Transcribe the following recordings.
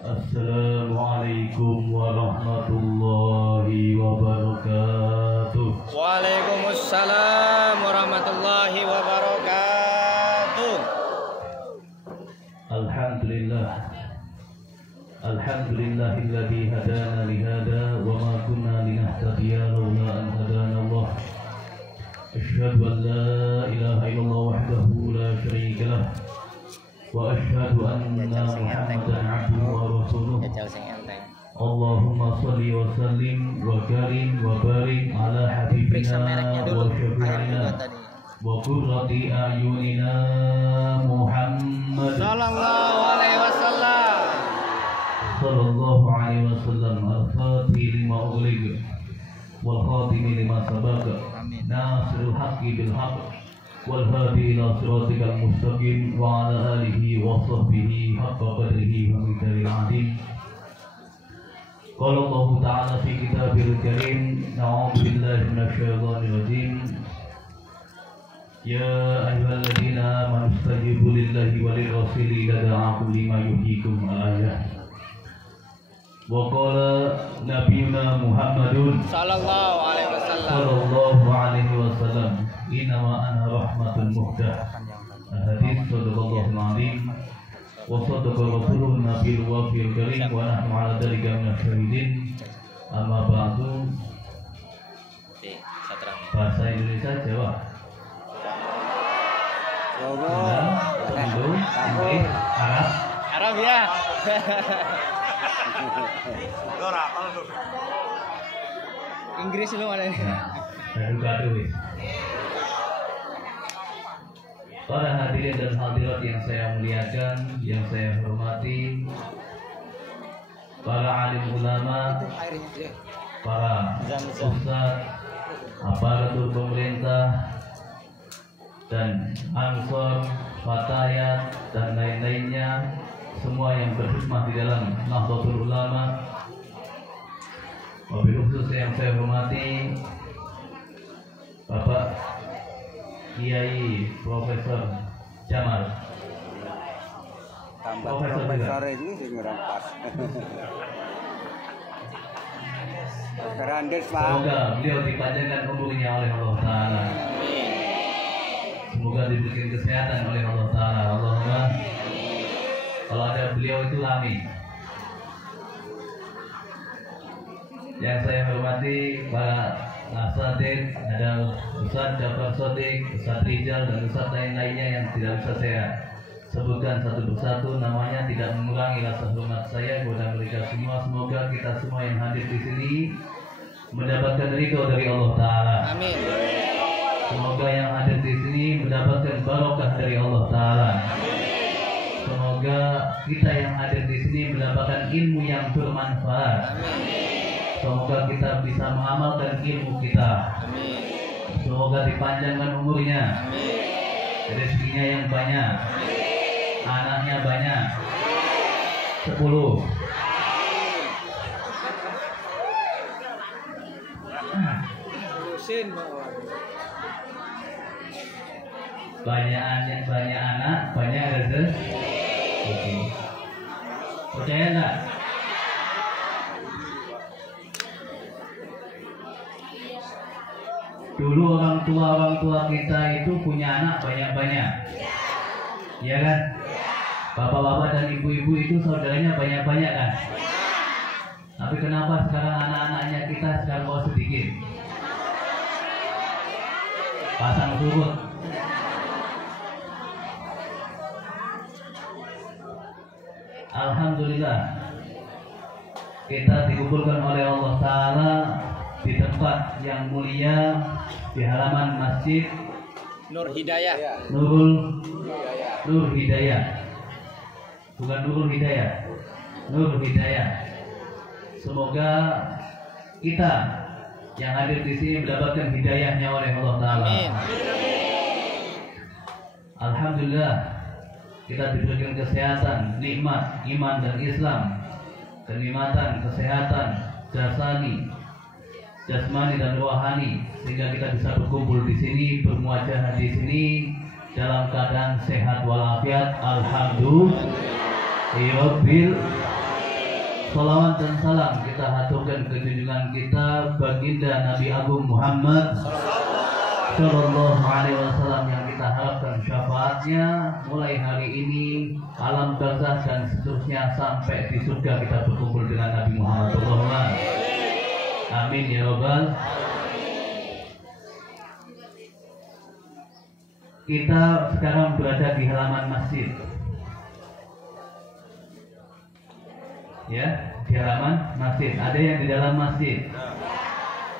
Assalamualaikum warahmatullahi wabarakatuh. Waalaikumsalam warahmatullahi wabarakatuh. Alhamdulillahilladzi hadana lihada wa ma kunna linahtadiya laula an hadana Allah. Asyhadu an la ilaha illallah wahdahu la syarika lah wa asyhadu anna Muhammadan abduhu wa rasuluh. Allahumma shalli wa sallim wa karim wa barik ala habibina wa syafi'ina wa qurrati ayunina Muhammad Sallallahu alaihi wasallam. sallallahu alaihi wasallam al-fatih lima ughliq wal khatim lima sabaq nasirul haqqi bil haqq wal hadi ila siratikal mustaqim wa ala alihi wa sahbihi haqqa qadrihi wa miqdaril azim. Qala Allah ta'ala fi kitabil karim, a'udzu billahi minasy syaithanir rajim. Ya ayyuhalladzina amanu istajibu lillahi wa lirrasuli idza da'akum lima yuhyikum al-ayat. Wa qala nabiyuna Muhammadun Sallallahu alaihi wasallam, inna ma ana rahmatun muhdah. Hadis sadaqallahul azim wa sadaqa rasulun nabiyul wafil karim wa nahnu ala dzalika minasy syahidin. Amma ba'du. Bahasa Indonesia Jawa. Inggris, Arab ya. Inggris lu ada. Para hadirin dan hadirat yang saya muliakan, yang saya hormati, para alim ulama, para ustaz, aparatur pemerintah, dan ansor, fatayat, dan lain-lainnya, semua yang berkhidmat di dalam Nahdlatul Ulama. Wabil khusus yang saya hormati Bapak Kiai Profesor Jamal. Profesor ini sebenarnya pas. Semoga beliau dipanjangkan umurnya oleh Allah Ta'ala. Semoga diberikan kesehatan oleh Allah Ta'ala. Allahumma. Kalau ada beliau itu lami. Yang saya hormati para asatidz, ada Ustaz Jafar Shadiq, Ustaz Rizal, dan Ustaz lain-lainnya yang tidak bisa saya sebutkan satu persatu namanya, tidak mengurangi rasa hormat saya kepada mereka semua. Semoga kita semua yang hadir di sini mendapatkan ridho dari Allah Ta'ala. Amin. Semoga yang hadir di sini mendapatkan barokah dari Allah Ta'ala. Semoga kita yang hadir di sini mendapatkan ilmu yang bermanfaat. Semoga kita bisa mengamalkan ilmu kita. Semoga dipanjangkan umurnya, rezekinya yang banyak, anaknya banyak, 10. Banyak anak, banyak rezeki. Percaya enggak? Dulu orang tua kita itu punya anak banyak-banyak, ya kan? Bapak-bapak dan ibu-ibu itu saudaranya banyak-banyak kan? Tapi kenapa sekarang anak-anaknya kita sekarang kok sedikit? Pasang surut. Alhamdulillah, kita dikumpulkan oleh Allah Ta'ala di tempat yang mulia, di halaman Masjid Nur Hidayah. Nur Hidayah. Bukan Nurul Hidayah. Nur Hidayah. Semoga kita yang hadir di sini mendapatkan hidayahnya oleh Allah Ta'ala. Amin. Alhamdulillah, kita diberikan kesehatan, nikmat iman dan Islam, kenikmatan kesehatan jasani, jasmani dan rohani, sehingga kita bisa berkumpul di sini, bermuajah di sini dalam keadaan sehat walafiat. Alhamdulillah. Salawat dan salam kita haturkan ke junjungan kita baginda Nabi Agung Muhammad Sallallahu Alaihi Wasallam yang kita harapkan syafaatnya mulai hari ini, alam barzah dan seterusnya sampai di surga kita berkumpul dengan Nabi Muhammad Sallallahu Alaihi Wasallam. Amin ya Rabbal. Kita sekarang berada di halaman masjid. Ya, di halaman masjid. Ada yang di dalam masjid,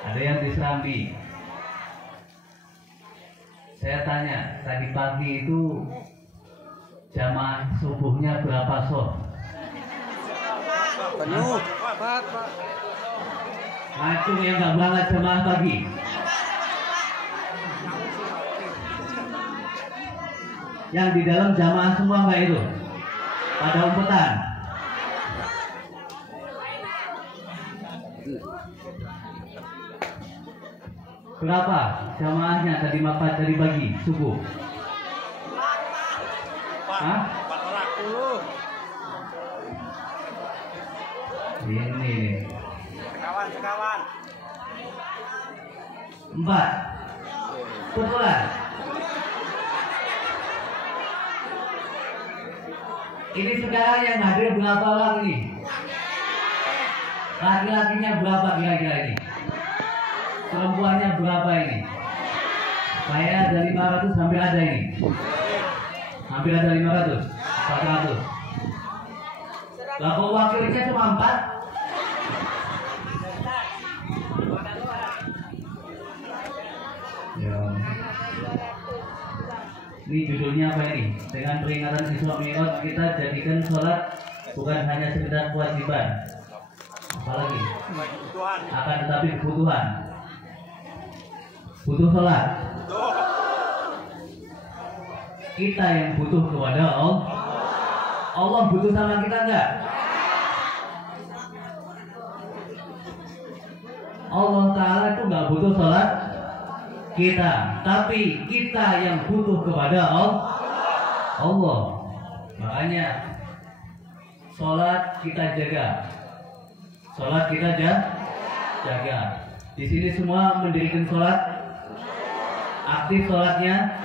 ada yang di Serambi. Saya tanya, tadi pagi itu jamaah subuhnya berapa soh? Penuh. Macam yang nggak berangkat jamaah pagi. Yang di dalam jamaah semua nggak itu? Pada umpetan. Berapa jamaahnya tadi pagi subuh? Hah? 40. Ini nih. Sekawan. 4. Betulan. Ini sekarang yang hadir berapa orang ini? Laki-lakinya berapa kira-kira ini? Perempuannya berapa ini? Saya ada 500 hampir ada ini. Hampir ada 500, 400. Lah kok wakilnya cuma 4? Ya. Ini judulnya apa ini? Dengan peringatan Isra Mi'raj kita jadikan sholat bukan hanya sekedar kewajiban, apalagi akan tetapi kebutuhan. Butuh sholat. Kita yang butuh kepada Allah. Allah butuh sama kita enggak? Allah Ta'ala itu enggak butuh sholat kita, tapi kita yang butuh kepada Allah. Makanya sholat kita jaga. Sholat kita jaga. Di sini semua mendirikan sholat. Aktif sholatnya.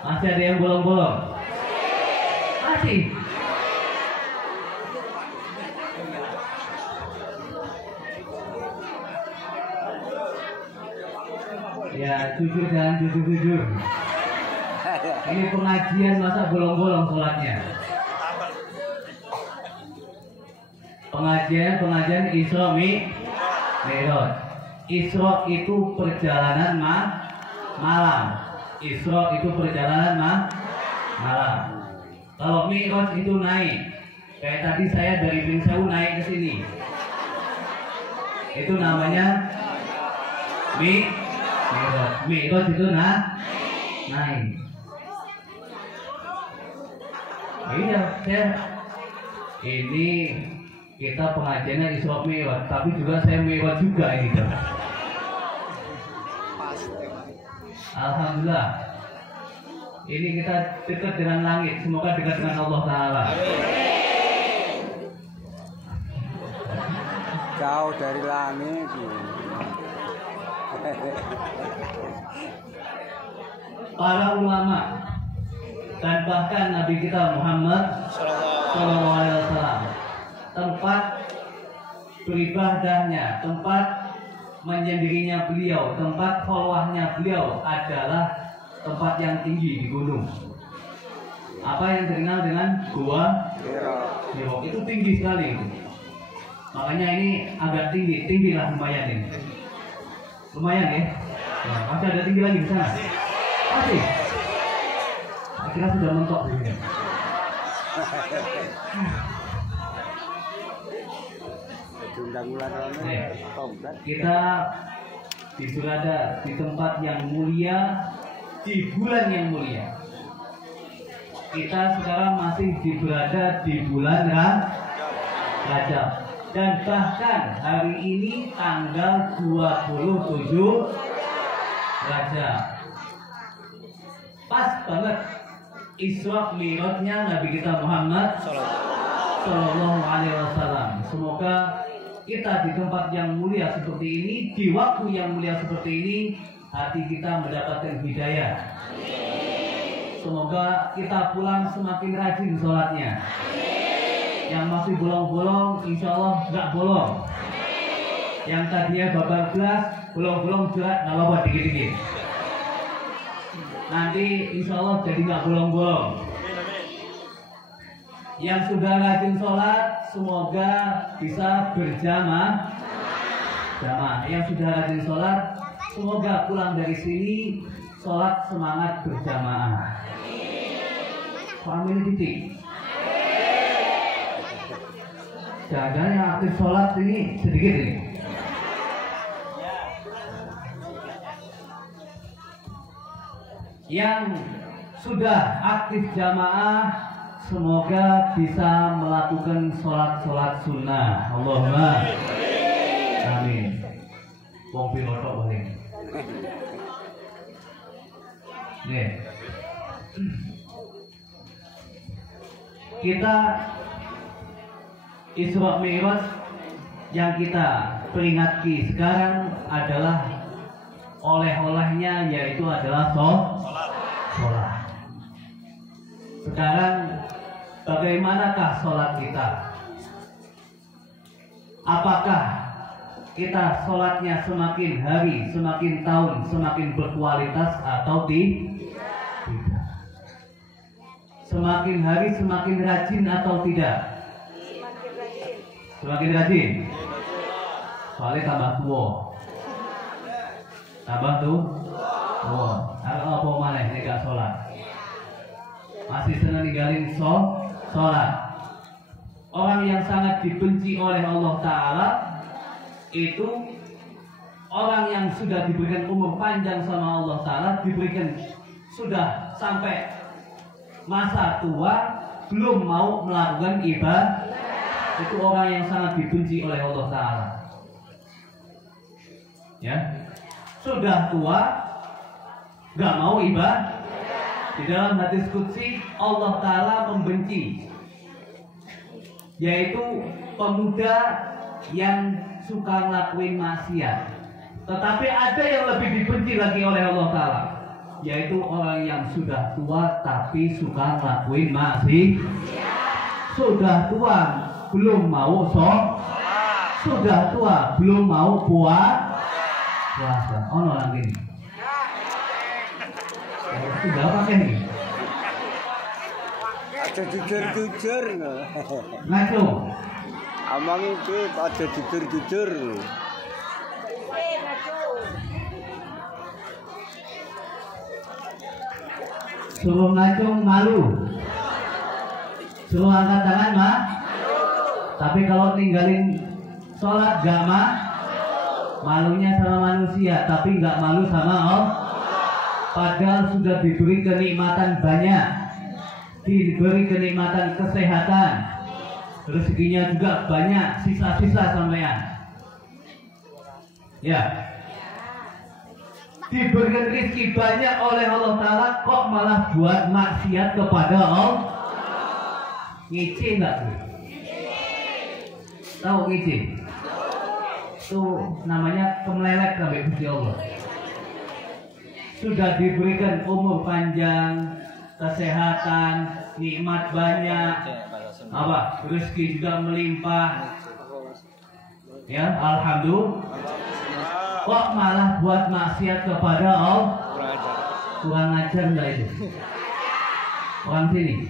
Masih ada yang bolong-bolong? Masih. Ya jujur dan jujur. Ini pengajian masa bolong-bolong sholatnya. Pengajian Isra Mi'raj. Isra itu perjalanan malam. Isra itu perjalanan malam. Kalau Mi'raj itu naik. Kayak tadi saya dari Bingsawu naik ke sini. Itu namanya Mi'raj. Mi'raj itu naik. Iya, ini kita pengajiannya Isra Mi'raj, tapi juga saya Mi'raj juga ini. Alhamdulillah. Ini kita dekat dengan langit, semoga dekat dengan Allah Ta'ala. Jauh dari langit. Para ulama dan bahkan Nabi kita Muhammad Sallallahu Alaihi Wasallam, tempat beribadahnya, tempat menyendirinya beliau, tempat kholwahnya beliau adalah tempat yang tinggi di gunung. Apa yang terkenal dengan Gua Hiro, itu tinggi sekali itu. Makanya ini agak tinggi lah lumayan ini. Lumayan ya. Nah, masih ada tinggi lagi di sana. Masih. Akhirnya sudah mentok di sini. Kita berada di tempat yang mulia, di bulan yang mulia. Kita sekarang masih berada di bulan Rajab, dan bahkan hari ini tanggal 27 Rajab. Pas banget Isra Mi'rajnya Nabi kita Muhammad Sallallahu Alaihi Wasallam. Semoga kita di tempat yang mulia seperti ini, di waktu yang mulia seperti ini, hati kita mendapatkan hidayah. Semoga kita pulang semakin rajin sholatnya. Yang masih bolong-bolong, insya Allah nggak bolong. Yang tadinya bablas, bolong-bolong juga nggak apa-apa dikit-dikit. Nanti insya Allah jadi nggak bolong-bolong. Yang sudah rajin sholat, semoga bisa berjamaah. Yang sudah rajin sholat, semoga pulang dari sini sholat semangat berjamaah. Amin titik. Jangan yang aktif sholat ini sedikit ini. Yang sudah aktif jamaah, semoga bisa melakukan sholat sunnah. Allahumma amin. Wong piloto boleh. Nih. Kita Isra Mi'raj yang kita peringati sekarang adalah oleh-olehnya, yaitu adalah sholat. Sekarang bagaimanakah sholat kita? Apakah kita sholatnya semakin hari, semakin tahun, semakin berkualitas atau tidak? Semakin hari semakin rajin atau tidak? Semakin rajin. Soalnya tambah tua. Tambah tuh. Oh, apa malah ini gak sholat? Masih senang ninggalin sholat. Orang yang sangat dibenci oleh Allah Ta'ala itu orang yang sudah diberikan umur panjang sama Allah Ta'ala, diberikan sudah sampai masa tua belum mau melakukan ibadah, itu orang yang sangat dibenci oleh Allah Ta'ala. Ya, sudah tua gak mau ibadah. Di dalam hadis qudsi Allah Ta'ala membenci, yaitu pemuda yang suka ngelakuin maksiat. Tetapi ada yang lebih dibenci lagi oleh Allah Ta'ala, yaitu orang yang sudah tua tapi suka ngelakuin maksiat. Sudah tua belum mau sudah tua belum mau puasa. Ono lagi nih. Sudah pakai nih. Ada jujur Ngaco. Amang itu ada jujur. Suruh ngacung malu. Suruh angkat tangan mah. Tapi kalau tinggalin sholat gak malunya sama manusia, tapi gak malu sama Allah. Padahal sudah diberi kenikmatan banyak, diberi kenikmatan kesehatan, rezekinya juga banyak, sisa-sisa sampean. Ya, diberikan rezeki banyak oleh Allah Ta'ala, kok malah buat maksiat kepada Allah? Ngece nggak tuh? Tahu ngece? Itu namanya kemelelek sampai Gusti Allah. Sudah diberikan umur panjang, kesehatan, nikmat banyak, rezeki juga melimpah. Ya, alhamdulillah. Kok malah buat maksiat kepada Allah? Kurang ajar nggak itu? Orang sini.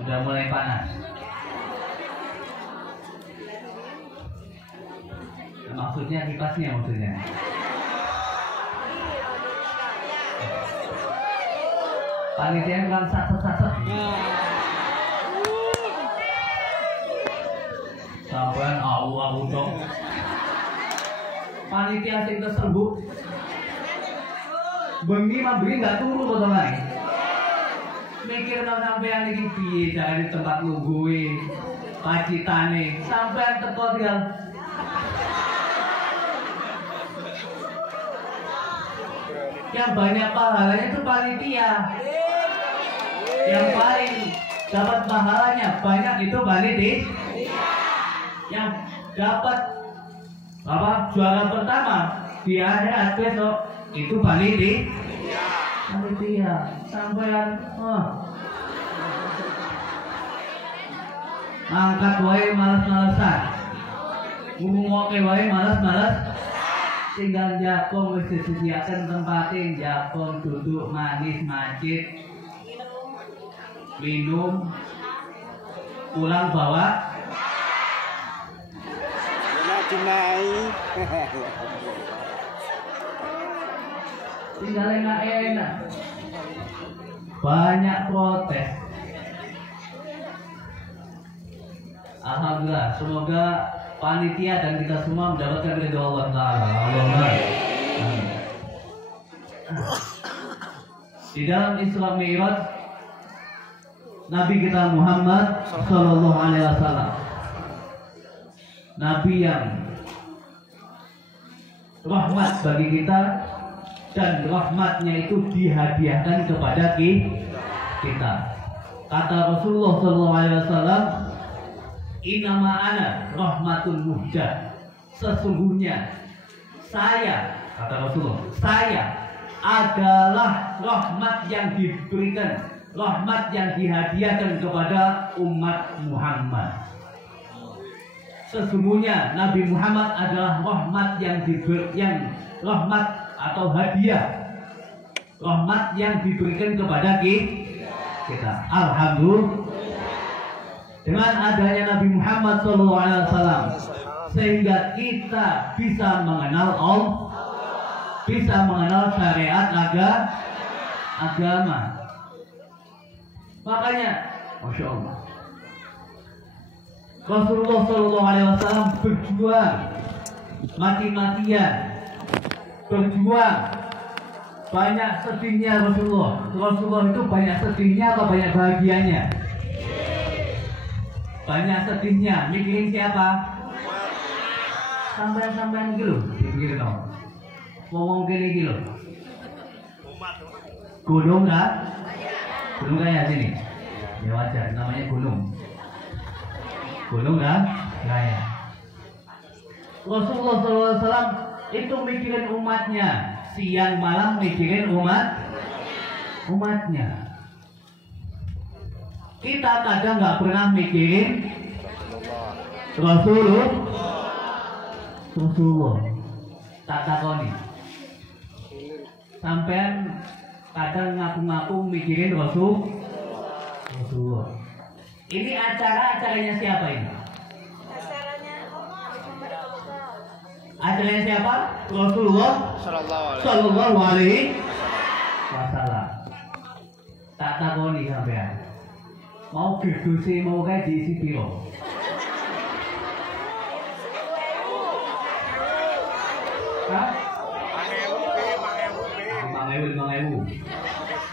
Sudah mulai panas. Maksudnya kipasnya maksudnya. Panitia kan saset-saset. Sampai au dong. Panitia sing tersebut. Bengi mah bengi nggak turu betul lagi. Mikir nang sampean iki piye carane tempat lungguhe, pacitane, sampean teko dia. Yang banyak pahalanya itu panitia. Yang paling dapat pahalanya banyak itu panitia. Yang dapat juara pertama di akhirat besok itu panitia. Sampean angkat wae malas-malasan, ngoke wae malas-malas, tinggal jakong wis disediakan tempatin, jakong duduk manis macet, minum, pulang bawa tinggal enak, banyak protes. Alhamdulillah, semoga panitia dan kita semua mendapatkan ridho Allah Ta'ala. Di dalam Isra Mi'raj, Nabi kita Muhammad Sallallahu Alaihi Wasallam, Nabi yang rahmat bagi kita, dan rahmatnya itu dihadiahkan kepada kita. Kata Rasulullah Sallallahu Alaihi Wasallam, Innama ana rahmatul muhdah. Sesungguhnya saya, kata Rasulullah, saya adalah rahmat yang diberikan, rahmat yang dihadiahkan kepada umat Muhammad. Sesungguhnya Nabi Muhammad adalah rahmat yang rahmat atau hadiah, rahmat yang diberikan kepada kita. Alhamdulillah. Dengan adanya Nabi Muhammad SAW, sehingga kita bisa mengenal Allah, bisa mengenal syariat agama. Makanya, Masya Allah, Rasulullah SAW berjuang mati-matian, berjuang. Banyak sedihnya Rasulullah. Rasulullah itu banyak sedihnya apa banyak bahagianya? Banyak sedihnya, mikirin siapa? Sampai-sampai gitu, dipikirin dong. Ngomong gini gitu. Gunung kan? Gunung kayak sini. Ya wajar, namanya gunung. Gunung kan? Kayak. Rasulullah SAW itu mikirin umatnya, siang malam mikirin umatnya. Kita kadang nggak pernah mikirin Rasulullah. Tak takoni. Sampean kadang ngaku-ngaku mikirin Rasulullah. Ini acaranya siapa ini? Acaranya siapa? Rasulullah Sallallahu Alaihi Wasallam. Tak takoni sampean. Mau geduse mau kayak diisi piro? Hah? 5.000.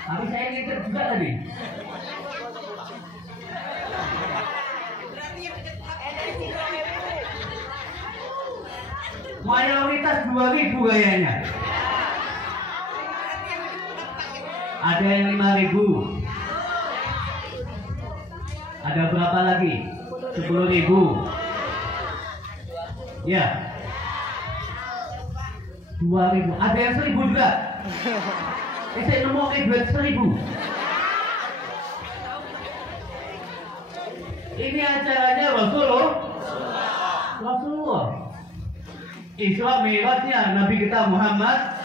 Tapi saya ngincer juga tadi. Mayoritas 2.000 kayaknya. Ada yang 5.000. Ada berapa lagi? 10.000. Ya. 2.000. Ada yang 1.000 juga. Saya nemu duit 1.000. Ini acaranya Rasulullah. Isra Mi'rajnya Nabi kita Muhammad.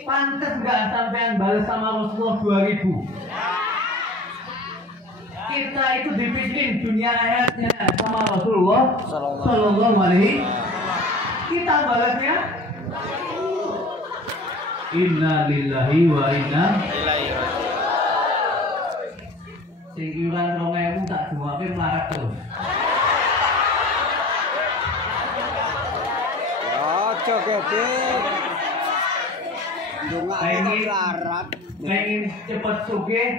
Pantes nggak sampean balas sama Rasulullah 2.000. Kita itu dipikirin dunia ayatnya sama Rasulullah Sallallahu Alaihi. Kita balasnya Inna lillahi wa inna ilaihi raji'un. Sing iuran 2.000 tak duwake melarat terus. Ojo gede. Pengen cepet sugih,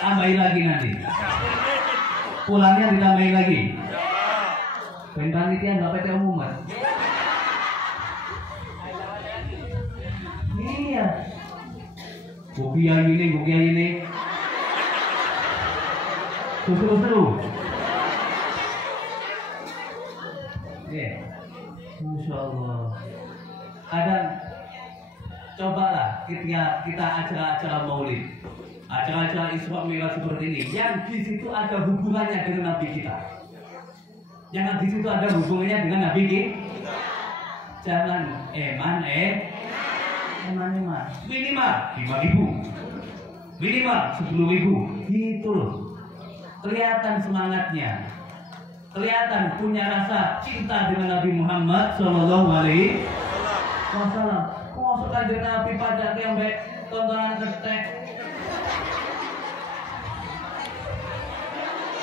tambahin lagi nanti. Pulangnya ditambahin lagi. Ben panitia nggak PT umuman. Iya. Bukia ini. Seru. Iya. Masya Allah. Kadang cobalah ketika kita acara-acara maulid, acara-acara Isra Mi'raj seperti ini, yang di situ ada hubungannya dengan Nabi kita. Yang di situ ada hubungannya dengan Nabi kita. Jangan eman. Minimal 5.000, minimal 10.000, gitu loh. Kelihatan semangatnya, kelihatan punya rasa cinta dengan Nabi Muhammad Sallallahu Alaihi Wasallam. Masuk aja Nabi pada yang baik tontonan ketek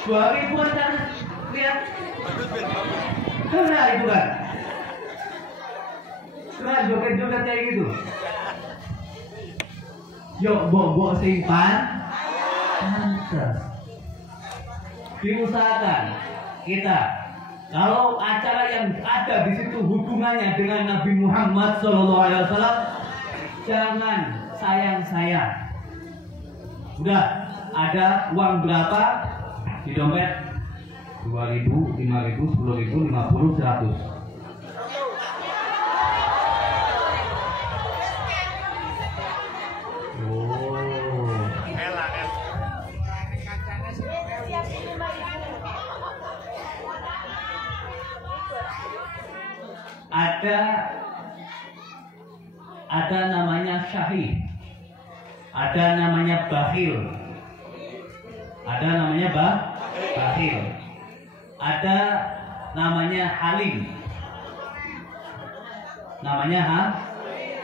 2.000-an kan lihat. Kena itu kan. Kena joget-joget kayak gitu. Yuk bok simpan. Pantes. Diusahakan kita kalau acara yang ada di situ hubungannya dengan Nabi Muhammad SAW, jangan sayang-sayang. Udah ada uang berapa di dompet? 2.000, 5.000, 10.000, 50, 100. Ada namanya syahid, ada namanya bakhil, ada namanya bakhil, ada namanya halim,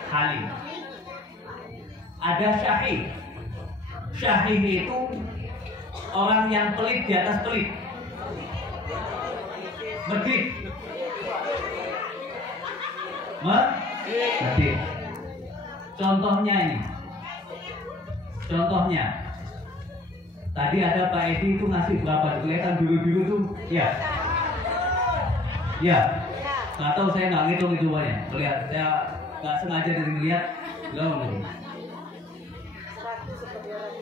halim, ada syahid. Syahid itu orang yang pelit di atas pelit, medit. Contohnya tadi ada Pak Edi itu ngasih berapa? Kelihatan biru-biru tuh, ya. Nggak tahu, saya nggak ngitung itu banyak. Lihat, saya nggak sengaja dari melihat.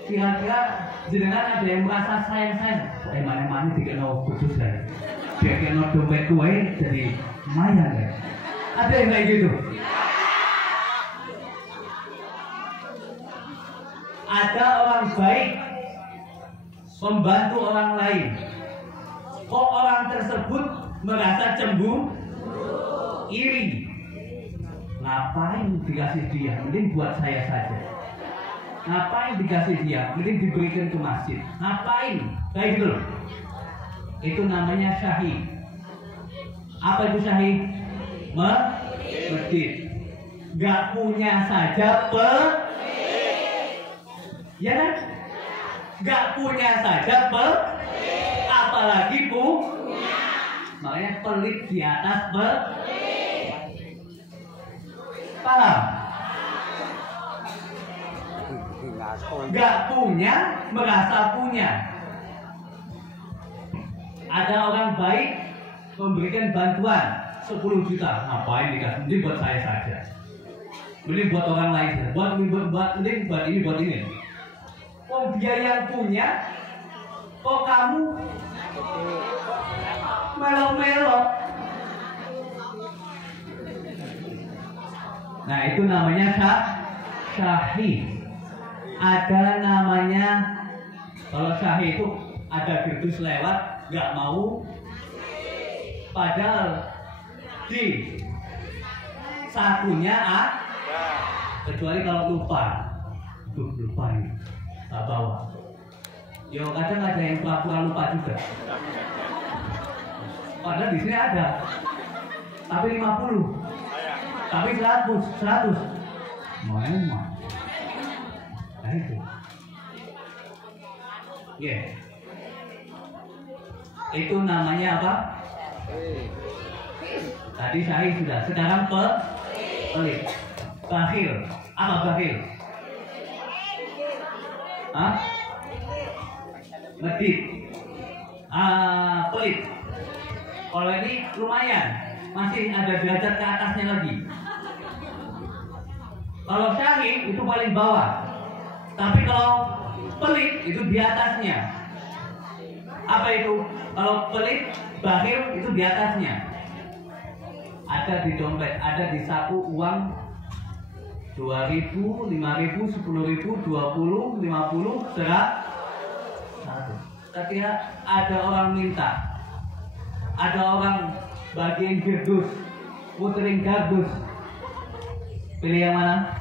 Kira-kira jenengan ada yang merasa sayang. Mana dikena khusus kan? Dia kena dompet gue jadi lumayan kan? Ada yang kayak gitu? Ada orang baik membantu orang lain, kok orang tersebut merasa cemburu, iri. Ngapain dikasih dia? Mending buat saya saja. Ngapain dikasih dia? Mending diberikan ke masjid. Ngapain? Kayak gitu loh. Itu namanya syahid. Apa itu syahid? Medit. Gak punya saja ya kan? Gak punya saja apalagi punya. Makanya pelit di atas paham? Gak punya merasa punya. Ada orang baik memberikan bantuan 10 juta, ngapain dikasih? Mending buat saya saja. Mending buat orang lain saja. Mending buat ini. Oh dia yang punya, kok kamu melo-melo? Nah itu namanya syahid. Ada namanya, kalau syahid itu ada virtus lewat, nggak mau, padahal di satunya kecuali kalau lupa ini. Tak bawa. Yo kadang ada yang pura-pura lupa juga. Padahal di sini ada. Tapi 50. Tapi 100. Memang. Nah itu. Itu namanya apa? Tadi saya sudah. Sekarang pelit. Bakhil. Apa bakhil? Medit. Pelit. Kalau ini lumayan, masih ada derajat ke atasnya lagi. Kalau syahid itu paling bawah, tapi kalau pelit itu di atasnya. Apa itu? Kalau pelit, bakhil itu di atasnya. Ada di dompet, ada di saku uang 2.000, 5.000, 10.000, 20, 50, 100. Ketika ada orang minta, ada orang bagian gardus, puterin gardus, pilih yang mana?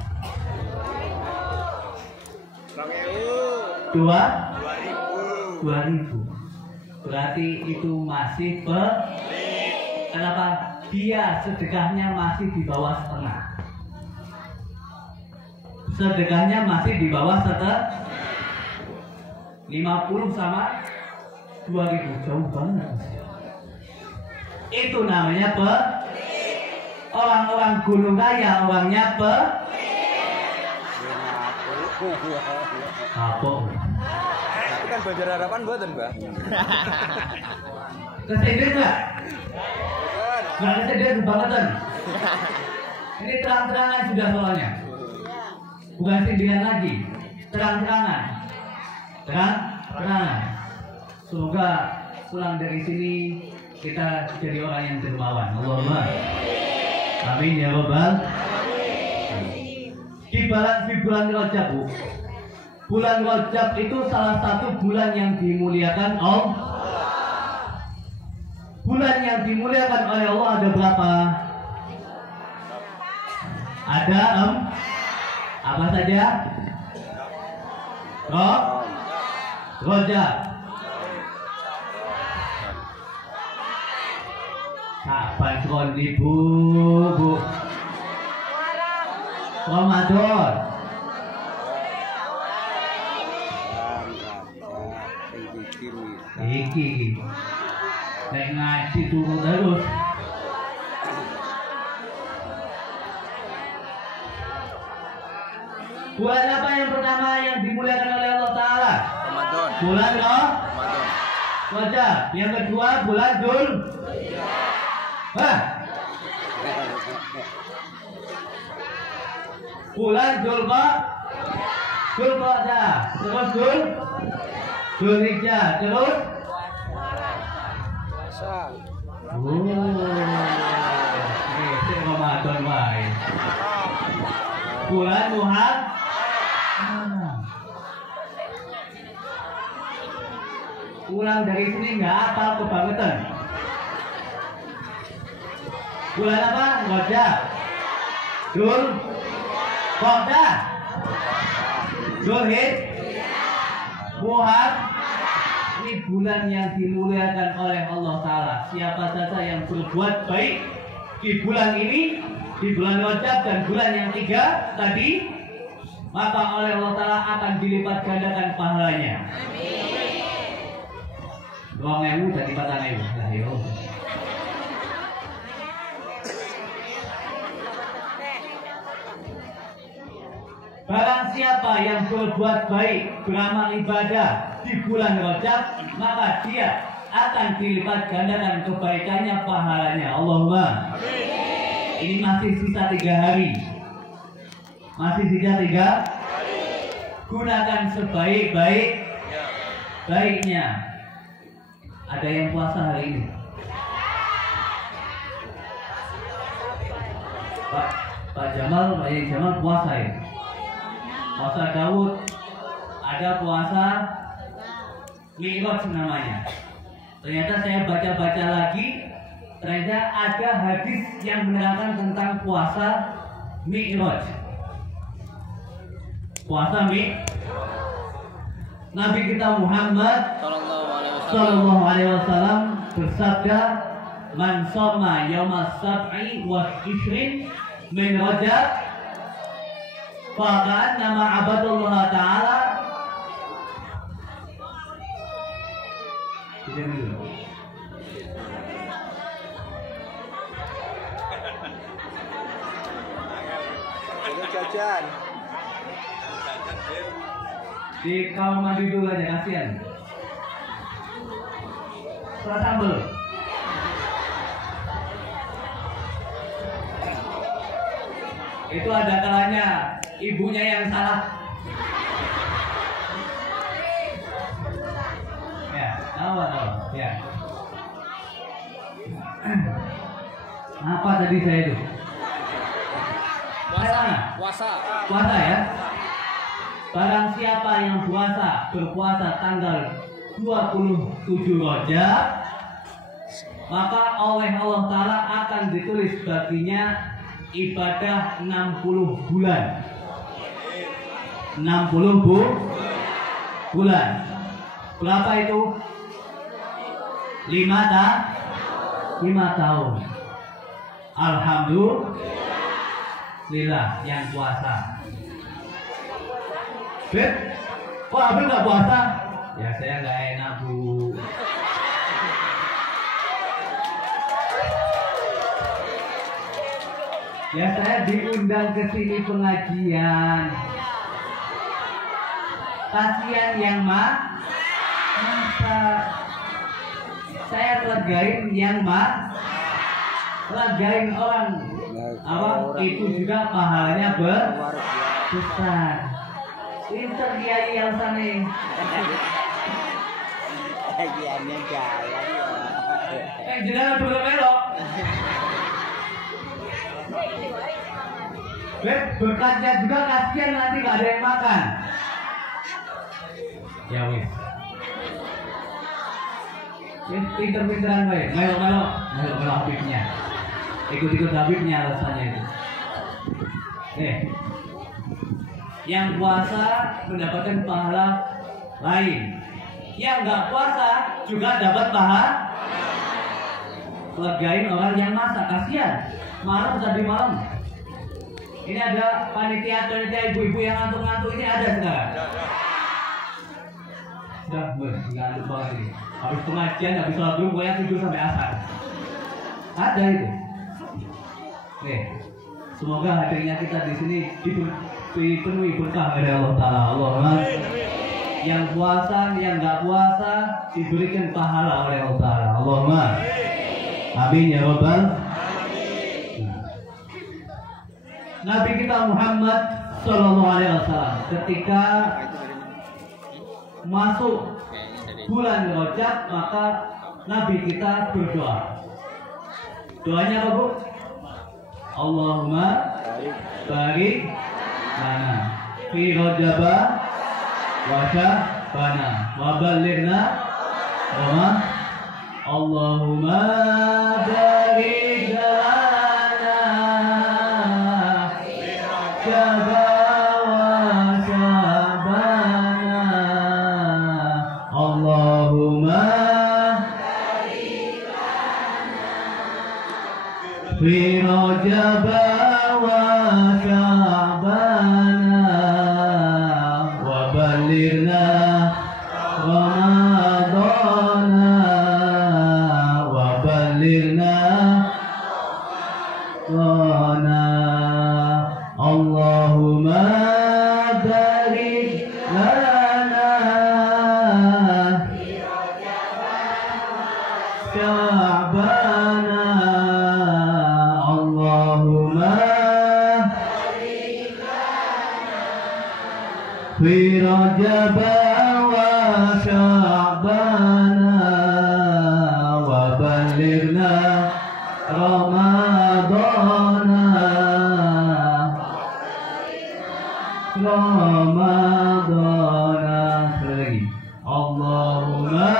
2.000. Berarti itu masih pelit. Kenapa? Dia sedekahnya masih di bawah setengah. Sedekahnya masih di bawah setengah. 50 sama 2.000 jauh banget. Itu namanya orang-orang gunung kaya, orangnya apa? Itu kan Banjar Harapan buatan, Mbak. Kesindir nggak? Nggak kesindir bangetan. Ini terang-terangan sudah soalnya. Bukan sindiran lagi, terang-terangan. Terang-terangan. Semoga pulang dari sini kita jadi orang yang dermawan. Allahumma amin ya rabbal. Di bulan Rajab, Bu. Bulan Rajab itu salah satu bulan yang dimuliakan Allah. Bulan yang dimuliakan oleh Allah ada berapa? Ada apa saja? Rajab. Kapan kon ibu, Bu? Ramadan. Iki nek ngaji turun terus. Bulan apa yang pertama yang dimuliakan oleh Allah Ta'ala? Ramadan. Bulan Ramadan. Rajab. Yang kedua bulan Dzul. Bulan Dzulqa'dah. Terus Dzulhijjah. Terus ini Ramadan wae. Bulan Muharram. Pulang dari sini nggak apal kebangetan. Bulan apa? Rajab. Dzulqa'dah. Dzulhijjah. Muharram. Ini bulan yang dimuliakan oleh Allah Ta'ala. Siapa saja yang berbuat baik di bulan ini, di bulan Rajab dan bulan yang 3 tadi, maka oleh Allah Ta'ala akan dilipat gandakan pahalanya. Amin. 2.000 jadi 4.000. Lah yo. Barang siapa yang berbuat baik, beramal ibadah di bulan Rajab, maka dia akan dilipat gandakan kebaikannya, pahalanya. Allahumma amin. Ini masih sisa 3 hari. Masih sisa 3 hari. Gunakan sebaik-baiknya. Ada yang puasa hari ini? Pak Jamal puasa ya? Puasa Daud, ada puasa Mi'raj namanya. Ternyata saya baca-baca lagi, ternyata ada hadis yang menerangkan tentang puasa Mi'raj. Puasa Nabi kita Muhammad Sallallahu Alaihi Wasallam bersabda, "Man shoma yaumas sab'i wa ishrin min Rajab, faqad nama abadullah Ta'ala." Jajan. Di kamar mandi dulu aja, kasihan. Setelah sambel. itu ada kalanya ibunya yang salah. Ya, apa? Ya. Apa tadi saya itu? Puasa ya. Barang siapa yang berpuasa tanggal 27 Rajab, maka oleh Allah Ta'ala akan ditulis baginya ibadah 60 bulan. 60 bulan. Berapa itu? 5 tahun. Alhamdulillah yang puasa. Bet, kok Abel nggak puasa? Ya saya nggak enak, Bu. Ya saya diundang ke sini pengajian. Kasihan yang masak. Saya legain yang legain orang itu juga pahalanya besar. Pinter kiai yang sana. Kiainya jalan. Jangan dulu melok. Berkatnya juga kasihan nanti gak ada yang makan. Ya wis. Pinter-pinteran weh. Melok Habibnya. Ikut Habibnya alasannya itu. Yang puasa mendapatkan pahala lain. Yang nggak puasa juga dapat pahala. Legain orang yang masak, kasihan. Malam tadi malam. Ini ada panitia ibu-ibu yang ngantuk-ngantuk, ini ada sekarang. Sudah ngantuk banget ini. Habis pengajian, habis sholat dulu, pokoknya tidur sampai asar. Ada itu. Semoga hadirnya kita di sini dipenuhi berkah dari Allah Ta'ala. Allahumma. Yang puasa, yang nggak puasa diberikan pahala oleh Allah Ta'ala. Allahumma. Amin ya Rabbal. Nabi kita Muhammad Sallallahu Alaihi Wasallam ketika masuk bulan Rajab, maka Nabi kita berdoa. Doanya apa, Bu? Allahumma barik lana fi Rajaba wa Sya'bana wa ballighna Ramadan. Allahumma barik lana fi Rajaba wa Sya'bana. Allahumma barik lana fi Rajaba wa Sya'bana wa ballighna Ramadana wa ballighna Ramadana. Allahumma barik lana fi Rajaba wa Sya'bana. Fi Rajab wa Sya'bana wa ballighna Ramadana. Sekali lagi. Allahumma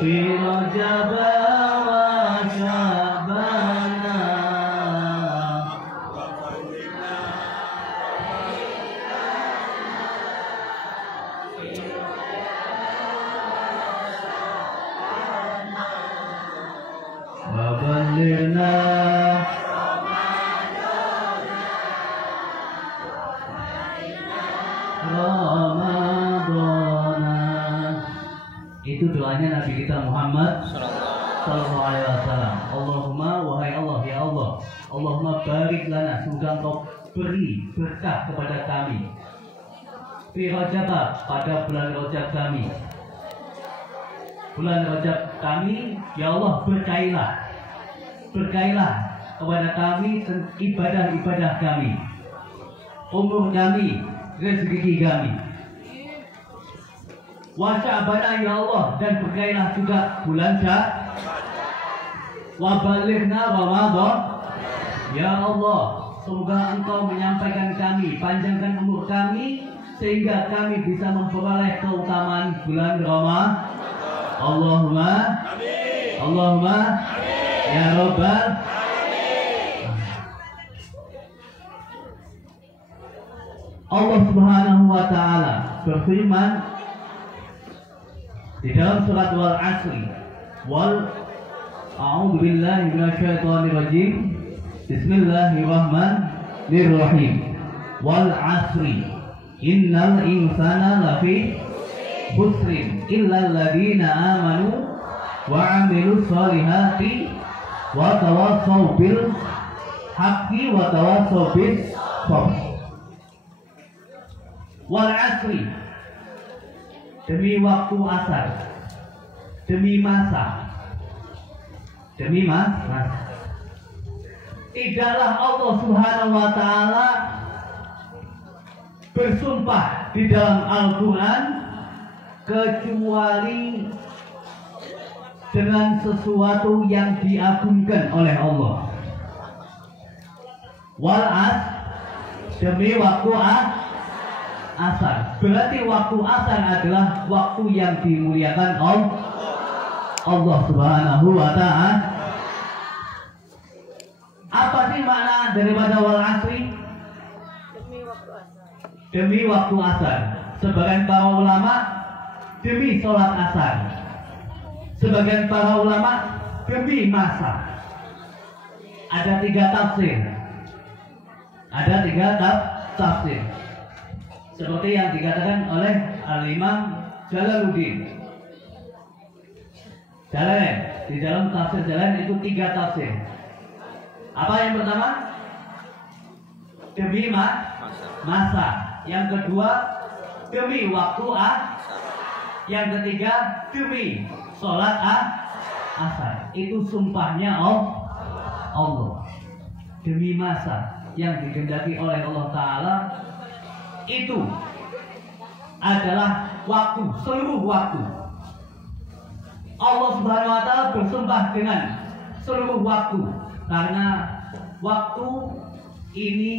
fi Rajab wa Sya'bana. Wabalirna Ramadana. Itu doanya Nabi kita Muhammad Sallallahu Alaihi Wasallam. Allahumma, wahai Allah, ya Allah, Allahumma barik lana, semoga Engkau beri berkah kepada kami. Fi Rajab, pada bulan Rajab kami. Bulan Rajab kami, ya Allah, berkailah berkailah kepada kami ibadah-ibadah kami, umur kami, rezeki kami. Wa sya'bana ya Allah, dan berkailah juga bulan Sya'ban. Wa balighna Ramadan ya Allah, semoga Engkau menyampaikan kami, panjangkan umur kami sehingga kami bisa memperoleh keutamaan bulan Ramadan. Allahumma amin. Allahumma amin. Ya Rabbal amin. Allah Subhanahu wa taala berfirman di dalam surat Wal Asri, a'udzu billahi minasyaitonir rajim. Bismillahirrahmanirrahim. Wal asri innal insana lafi khusrin illa alladziina amanu wa 'amilus shalihati wa tawassaw bil haqqi wa tawassaw bis sabr. Wal asri, demi waktu asar, demi masa, tidaklah Allah Subhanahu wa taala bersumpah di dalam Al-Quran kecuali dengan sesuatu yang diagungkan oleh Allah. Wal as, demi waktu asar, berarti waktu asar adalah waktu yang dimuliakan Allah Subhanahu wa ta'ala. Apa sih makna daripada wal asri? Demi waktu asar. Sebagian para ulama demi sholat asar. Sebagian para ulama demi masa. Ada 3 tafsir. Ada 3 tafsir. Seperti yang dikatakan oleh Al-Imam Jalaluddin Jalalain. Di dalam tafsir Jalalain itu 3 tafsir. Apa yang pertama? Demi masa. Yang kedua, demi waktu Yang ketiga, demi sholat asar. Itu sumpahnya Allah. Demi masa yang dikehendaki oleh Allah Ta'ala, itu adalah waktu, seluruh waktu. Allah Subhanahu wa taala bersumpah dengan seluruh waktu, karena waktu ini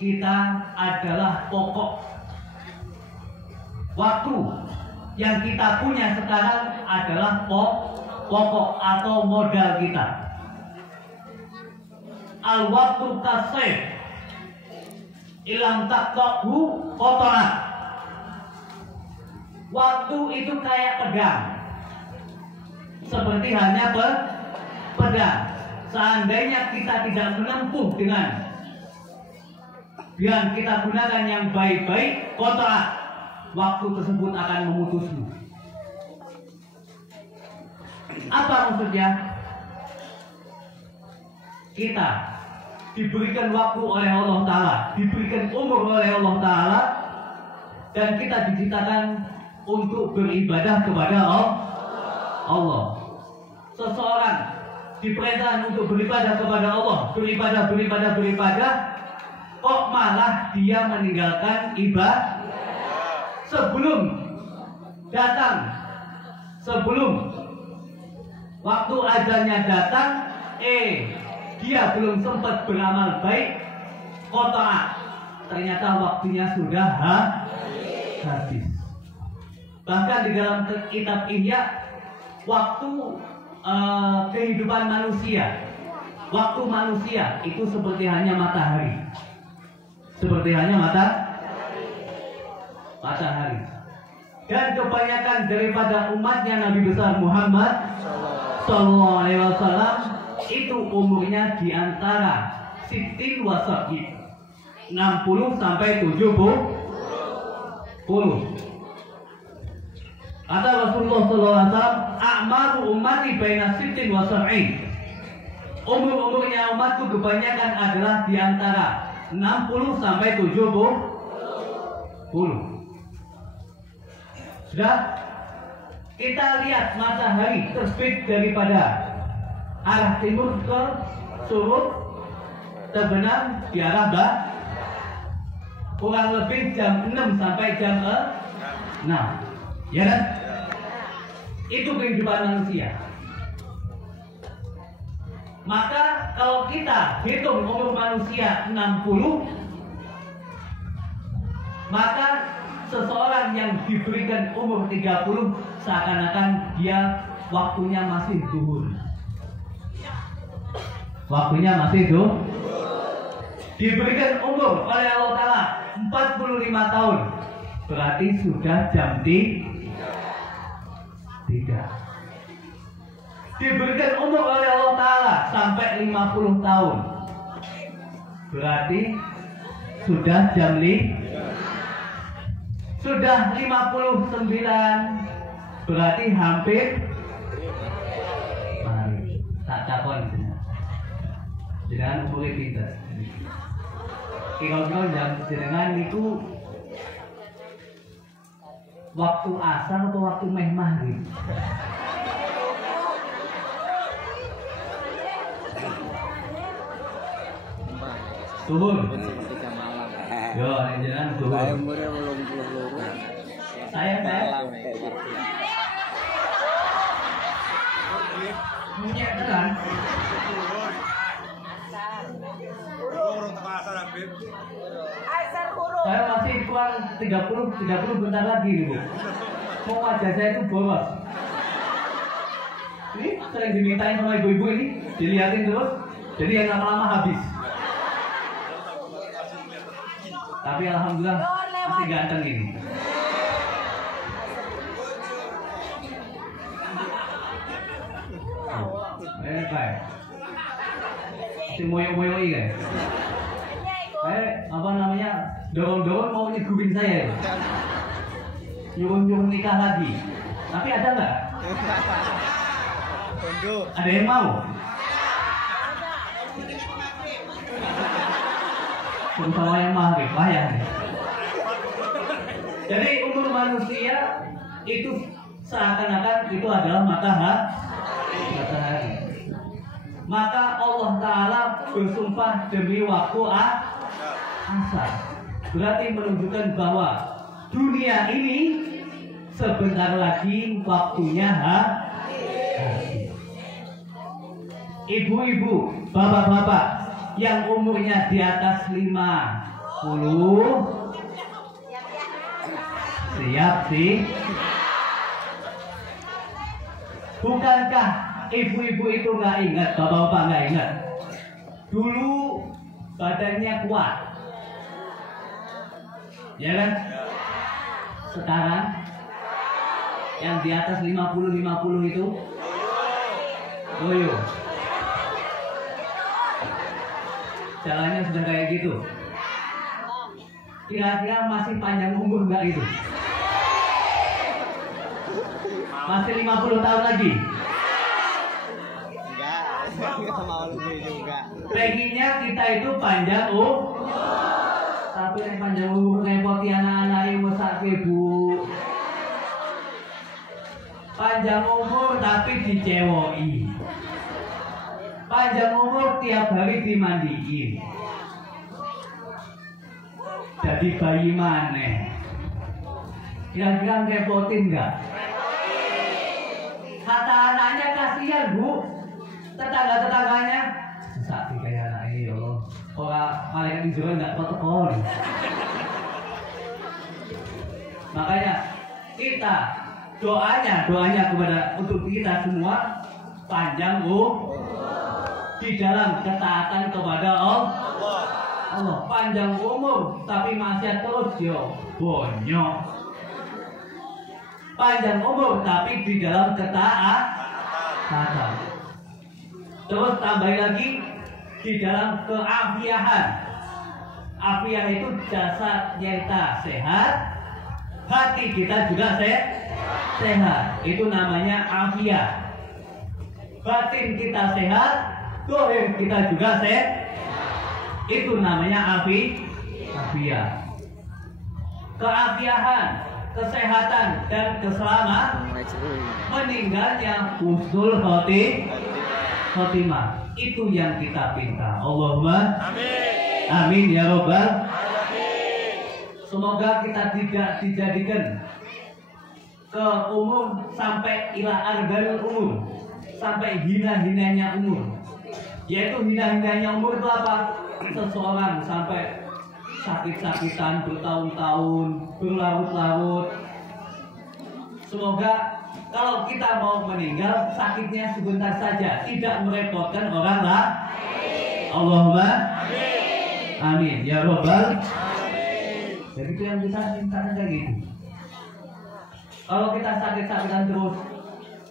kita adalah pokok. Waktu yang kita punya sekarang adalah pokok atau modal kita. Al-waktu kasih ilam taqtahu qata'at. Waktu itu kayak pedang, seperti halnya pedang. Seandainya kita tidak menempuh dengan yang kita gunakan yang baik-baik, qata'at, waktu tersebut akan memutusmu. Apa maksudnya? Kita diberikan waktu oleh Allah Ta'ala, diberikan umur oleh Allah Ta'ala, dan kita diciptakan untuk beribadah kepada Allah. Seseorang diperintahkan untuk beribadah kepada Allah, beribadah, kok malah dia meninggalkan ibadah sebelum waktu azannya datang, dia belum sempat beramal baik, qata'at, ternyata waktunya sudah habis. Bahkan di dalam kitab Ihya, waktu kehidupan manusia, waktu manusia itu seperti hanya matahari. Dan kebanyakan daripada umatnya Nabi besar Muhammad Sallallahu Alaihi Wasallam itu umurnya di antara sitin wa sab'in, 60 sampai 70. Kata Rasulullah Sallallahu Alaihi Wasallam, a'maru ummati baina sitin wa sab'in. Umurnya umatku kebanyakan adalah di antara 60 sampai 70. Sudah kita lihat matahari terbit daripada arah timur ke surut, terbenam di arah barat. Kurang lebih jam 6 sampai jam 6. Ya kan? Itu kehidupan manusia. Maka kalau kita hitung umur manusia 60, maka seseorang yang diberikan umur 30 seakan-akan dia waktunya masih zuhur. Waktunya masih zuhur. Diberikan umur oleh Allah Ta'ala 45 tahun, berarti sudah jam 3. Diberikan umur oleh Allah Ta'ala sampai 50 tahun, berarti sudah jam 5. Sudah 59, berarti hampir mari tak takon dengan umur kita. Kira-kira jam jenengan itu waktu asar atau waktu meh maghrib? Subuh. Yo, ini jenengan subuh. Saya umurnya belum lurus. Saya punya kan? Saya masih kurang 30 bentar lagi nih, Bu. Mau wajah saya itu bolos. Ini sering dimintain sama ibu-ibu ini, dilihatin terus, jadi yang lama-lama habis. Tapi alhamdulillah masih ganteng ini. Kayak si moyo-moyo ini kan? Apa namanya, dorong-dorong mau nyegubin saya, nyuruh-nyuruh nikah lagi. Tapi ada nggak? Ada yang mau? Terutama yang maghrib, bahaya nih. Jadi umur manusia itu seakan-akan itu adalah matahari. Maka Allah Ta'ala bersumpah demi waktu asar. Berarti menunjukkan bahwa dunia ini sebentar lagi waktunya habis. Ibu-ibu, bapak-bapak yang umurnya di atas 50, siap sih? Bukankah ibu-ibu itu nggak ingat, bapak-bapak nggak ingat? Dulu badannya kuat, ya kan? Sekarang yang di atas 50 itu loyo. Jalannya sudah kayak gitu. Kira-kira masih panjang umur nggak itu? Masih 50 tahun lagi? Enggak mau lebih juga. Pengennya kita itu panjang tapi yang panjang umur repoti anak-anak yang masak ibu. Panjang umur tapi dicewoi. Panjang umur tiap hari dimandiin. Jadi bayi maneh. Kira-kira ngerepotin nggak? Kata anaknya kasihan, Bu. Tetangga-tetangganya sakti kayak anak ini, ya Allah. Orang malaikat hijau nggak protokol. Makanya kita doanya kepada untuk kita semua panjang di dalam ketaatan kepada Allah. Panjang umur tapi masih terus bonyok. Panjang umur tapi di dalam ketaatan. Terus tambahin lagi di dalam keafiahan. Afiah itu jasad kita sehat, hati kita juga sehat. Itu namanya afiah. Batin kita sehat, dohir kita juga sehat. Itu namanya afiah. Keafiahan, kesehatan dan keselamatan, meninggalnya husnul khotimah. Itu yang kita pinta. Allahumma amin. Amin ya robbal alamin. Semoga kita tidak dijadikan ke umur sampai ila ardal umur, sampai hina-hinanya umur. Yaitu hina-hinanya umur itu apa? Seseorang sampai sakit-sakitan bertahun-tahun, berlarut-larut. Semoga kalau kita mau meninggal, sakitnya sebentar saja, tidak merepotkan orang lain. Allahumma amin. Amin ya robbal alamin. Jadi itu yang kita minta kayak gitu. Kalau kita sakit-sakitan terus,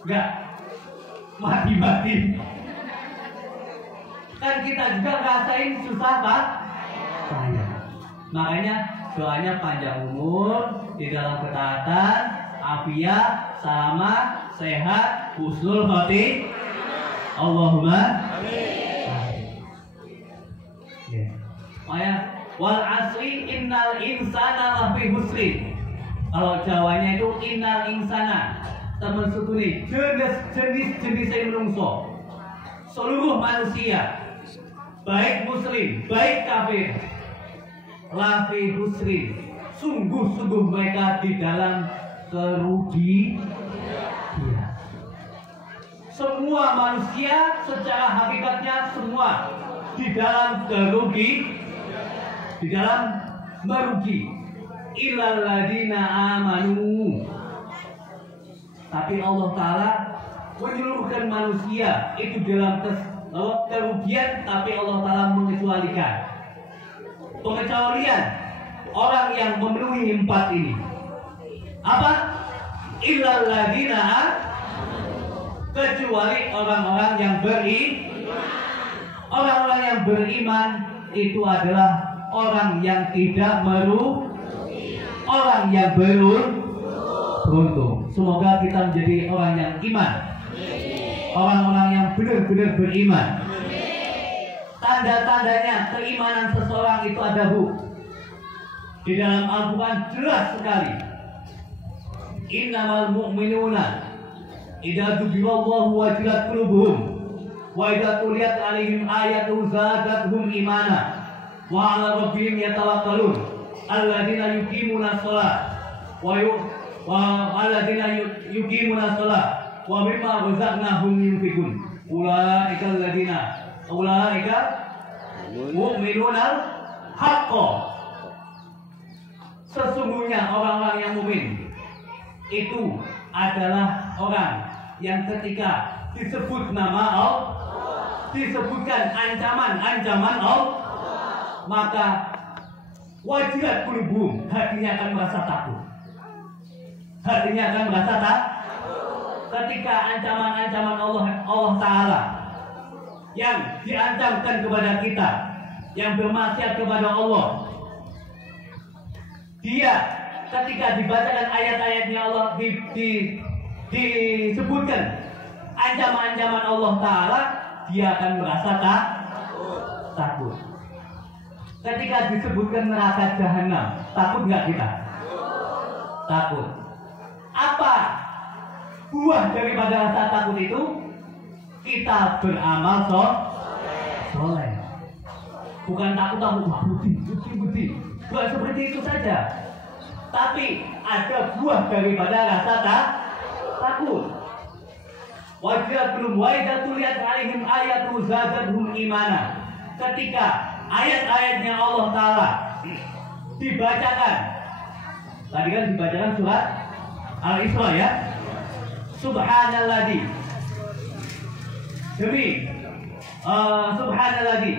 enggak mati-mati, kan kita juga ngerasain susah Pak. Makanya doanya panjang umur, di dalam ketaatan, afiat, selamat, sehat, husnul khotimah. Allahumma amin. Ya. Wal asri innal insana lafi husrin. Kalau Jawanya itu innal insana, teman sutune jenis yang menungso. Seluruh manusia, baik muslim, baik kafir, lafi husrin, sungguh-sungguh mereka di dalam kerugian. Semua manusia secara hakikatnya semua di dalam di dalam merugi. Illal ladina amanu. Tapi Allah Ta'ala menyeluruhkan manusia itu dalam kerugian, tapi Allah Ta'ala mengecualikan. Pengecualian orang yang memenuhi 4 ini. Apa? Illal ladina, kecuali orang-orang yang beriman. Orang-orang yang beriman itu adalah orang yang tidak orang yang beruntung. Semoga kita menjadi orang yang iman, orang-orang yang benar-benar beriman. Tanda-tandanya keimanan seseorang itu ada di dalam Al-Quran jelas sekali. Innamal mu'minuna idza dzukirallahu wajilat qulubuhum wa idza tuliyat 'alaihim ayatu zadatuhum imana wa 'ala rabbihim yatawakkalun alladzina yuqimuna shalah wa alladzina yuqimuna shalah wa mimma razaqnahum yunfiqun ulaika mu'minuna haqqan. Sesungguhnya orang-orang yang mukmin itu adalah orang yang ketika disebut nama Allah, disebutkan ancaman Allah, maka wajilat qulubuhum, hatinya akan merasa takut. Hatinya akan merasa takut ketika ancaman-ancaman Allah Ta'ala yang diancamkan kepada kita, yang bermaksiat kepada Allah. Dia ketika dibacakan ayat-ayatnya Allah, disebutkan ancaman-ancaman Allah Ta'ala, dia akan merasa takut. Ketika disebutkan neraka jahanam, takut nggak kita? Takut. Apa buah daripada rasa takut itu? Kita beramal soleh. Bukan takut budi. Bukan seperti itu saja. Tapi ada buah daripada rasa takut. Wajilat belum waidatul lihat alaihim ayatu zadatuhum imana. Ketika ayat-ayatnya Allah Ta'ala dibacakan, tadi kan dibacakan surat Al-Isra ya. Subhanalladzi, demi subhanalladzi,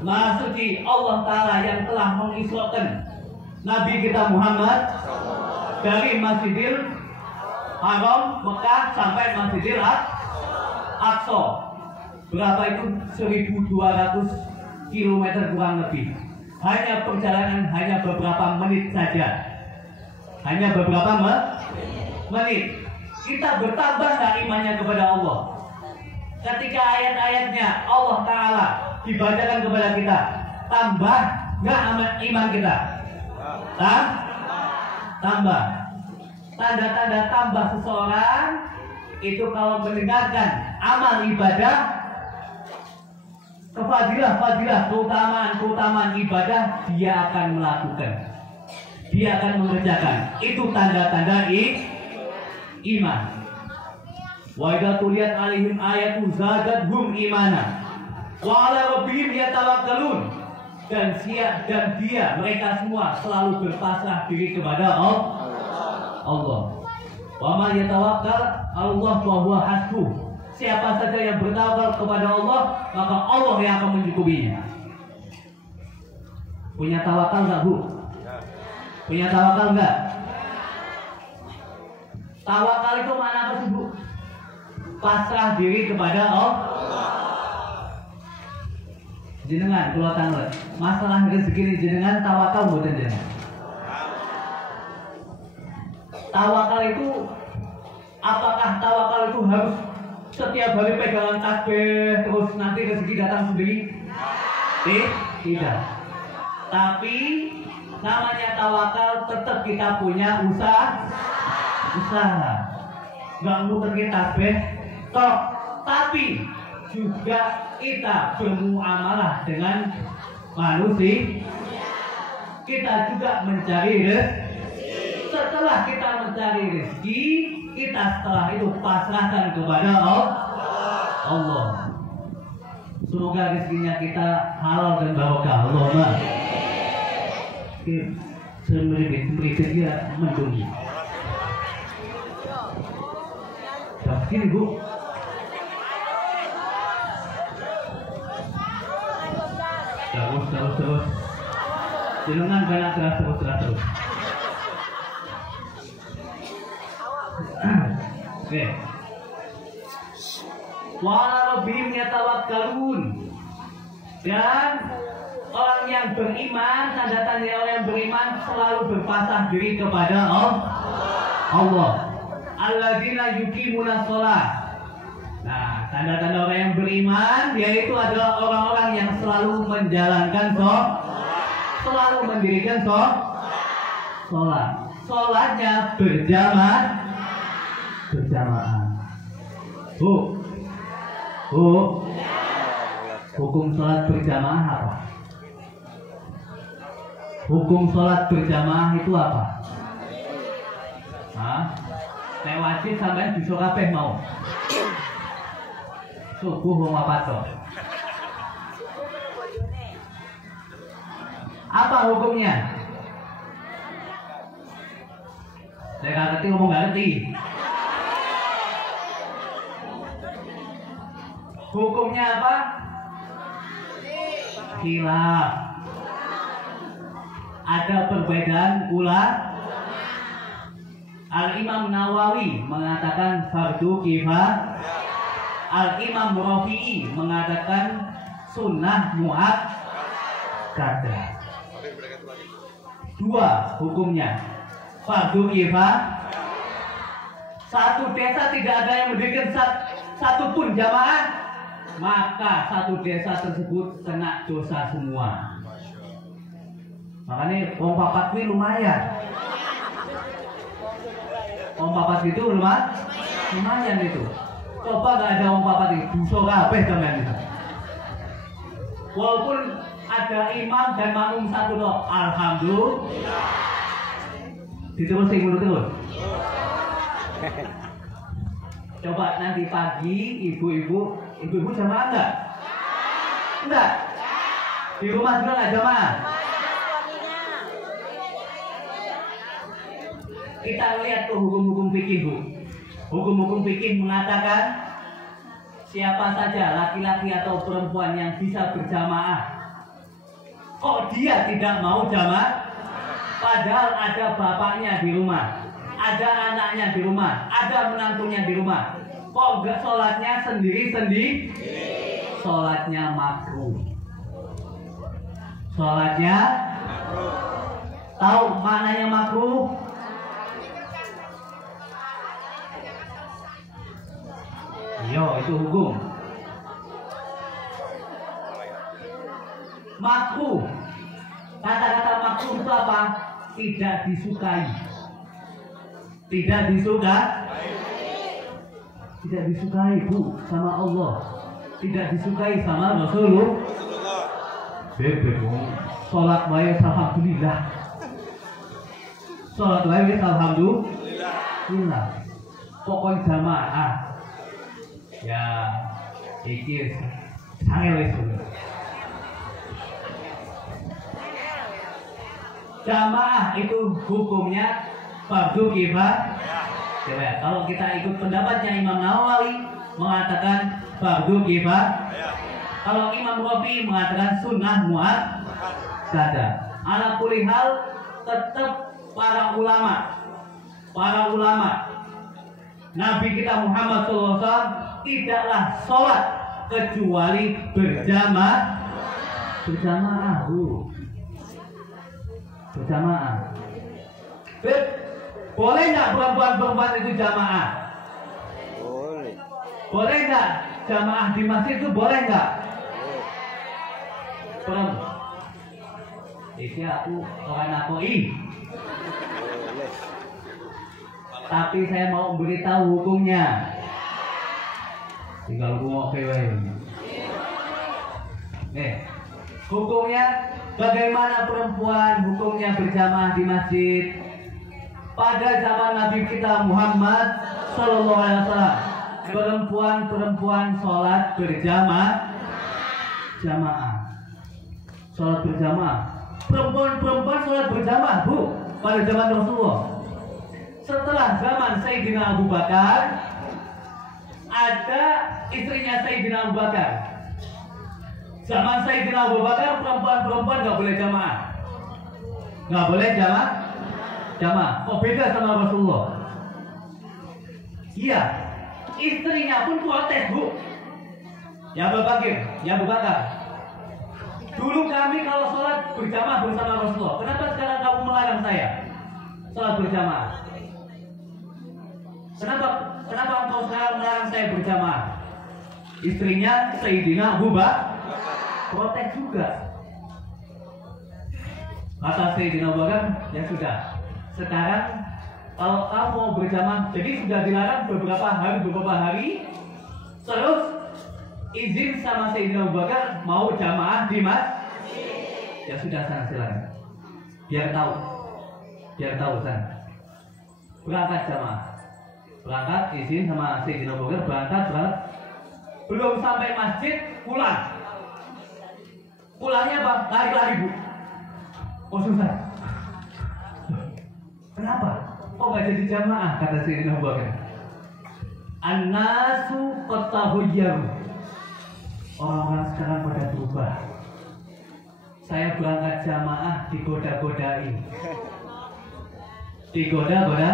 Maha suci Allah Ta'ala yang telah mengisrakan Nabi kita Muhammad dari Masjidil Haram Mekah sampai Masjidil Aqsa. Berapa itu? 1200 kilometer kurang lebih. Hanya perjalanan hanya beberapa menit saja. Hanya beberapa menit. Kita bertambah nggak imannya kepada Allah? Ketika ayat-ayatnya Allah Ta'ala dibacakan kepada kita, tambah nggak iman kita? Tambah. Tanda-tanda tambah seseorang itu kalau mendengarkan amal ibadah Fadilah, keutamaan ibadah dia akan melakukan. Dia akan mengerjakan. Itu tanda-tanda iman. Wa idza tuliyat alaihim ayatu zadatuhum imana. Wa ala rabbihim yatawakkalun. Dan dia mereka semua selalu berpasrah diri kepada Allah. Wa man yatawakkal Allah fa huwa hasbuh. Siapa saja yang bertawakal kepada Allah, maka Allah yang akan mencukupinya. Punya tawakal enggak, Bu? Punya tawakal enggak? Tawakal itu mana apa sih, Bu? Pasrah diri kepada Allah. Jenengan kula tangan. Masalah rezeki ini jenengan tawakal mboten jenengan? Tawakal itu, apakah tawakal itu harus setiap hari pegangan tasbih terus nanti rezeki datang sendiri? Tidak. Tapi namanya tawakal tetap kita punya usaha. Nggak muterin tasbih tok, tapi juga kita bermuamalah dengan manusia. Kita juga mencari rezeki. Setelah kita mencari rezeki, kita setelah itu pasrahkan kepada Allah. Semoga rezekinya kita halal dan barokah. Allahumma. Semeritik dia mendungi. Begini, Bu. Terus. Jenengan banyak terus. Oke. Wa 'ala rabbihim yatawakkalun. Dan orang yang beriman, tanda-tanda orang yang beriman selalu berpasrah diri kepada Allah. Alladzina yuqimuna shalah. Nah, tanda-tanda orang yang beriman yaitu adalah orang-orang yang selalu menjalankan selalu mendirikan sholat. Sholatnya berjamaah. Bu, hukum sholat berjamaah apa? Hukum sholat berjamaah itu apa? Nek wajib sampean bisa kabeh mau. Subuh wong apa to? Apa hukumnya? Saya nggak ngerti, ngomong nggak ngerti. Hukumnya apa? Khilaf. Ada perbedaan ulama. Al-Imam Nawawi mengatakan fardu kifayah. Al-Imam Rafi'i mengatakan sunnah muakkadah. Dua hukumnya. Fardu kifayah. Satu desa tidak ada yang mendirikan satu pun jamaah, maka satu desa tersebut kena dosa semua. Makanya wong papat kuwi lumayan. Wong papat itu lumayan itu. Coba gak ada wong papat itu, dosa kabeh sampean itu. Walaupun ada imam dan makmum satu tok, alhamdulillah. Diterusin dulu terus. Coba nanti pagi ibu-ibu jamaah enggak? Enggak? Di rumah juga enggak jamaah? Kita lihat tuh hukum-hukum fikih, Bu. Hukum-hukum fikih mengatakan siapa saja laki-laki atau perempuan yang bisa berjamaah, kok dia tidak mau jamaah? Padahal ada bapaknya di rumah, ada anaknya di rumah, ada menantunya di rumah. Kok enggak sholatnya sendiri-sendiri? Sholatnya makruh. Sholatnya tahu maknanya makruh? Yo, itu hukum. Makruh. Kata-kata makruh itu apa? Tidak disukai. Tidak disukai, Bu, sama Allah. tidak disukai sama Rasulullah. Bebek sholat wae alhamdulillah. Sholat wae alhamdulillah. Pokok jamaah. Ya, iki sange wis. Jamaah itu hukumnya fardu kifayah. Coba, kalau kita ikut pendapatnya Imam Nawawi mengatakan fardu kifayah. Kalau Imam Rafi mengatakan sunnah muakkadah. Ala kulli hal tetap para ulama Nabi kita Muhammad SAW tidaklah sholat kecuali berjamaah. Boleh nggak perempuan itu jamaah? Boleh nggak jamaah di masjid itu boleh nggak? Iki aku orang nakoi. Tapi saya mau beritahu hukumnya. Tinggal gua hukumnya bagaimana perempuan hukumnya berjamaah di masjid pada zaman Nabi kita Muhammad Sallallahu Alaihi Wasallam. Perempuan sholat berjamaah. Sholat berjamaah. Perempuan sholat berjamaah, Bu, pada zaman Rasulullah. Setelah zaman Sayyidina Abu Bakar, ada istrinya Sayyidina Abu Bakar. Zaman Sayyidina Abu Bakar, perempuan nggak boleh jamaah. Nggak boleh jamaah. Kok beda sama Rasulullah? Iya, istrinya pun protes, Bu. Ya Abu Bakar. Dulu kami kalau sholat berjamaah bersama Rasulullah. Kenapa sekarang kamu melarang saya sholat berjamaah? Kenapa engkau sekarang melarang saya berjamaah? Istrinya Sayyidina Abu Bakar protes juga. Kata Sayyidina Abu Bakar, ya sudah. Sekarang kalau kamu mau berjamaah, jadi sudah dilarang beberapa hari. Terus izin sama Sayyidina Abu Bakar mau jamaah di masjid. Ya sudah, sana silakan. Biar tahu sana. Berangkat jamaah. Berangkat izin sama Sayyidina Abu Bakar, berangkat. Belum sampai masjid pulang. Pulangnya apa? Lari-lari, Bu. Oh susah. Kenapa? Kok nggak jadi jamaah? Kata Sayyidina Abu Bakar. An-nasu qatahuyyaru. Orang sekarang pada berubah. Saya berangkat jamaah digoda-godai. Digoda-goda.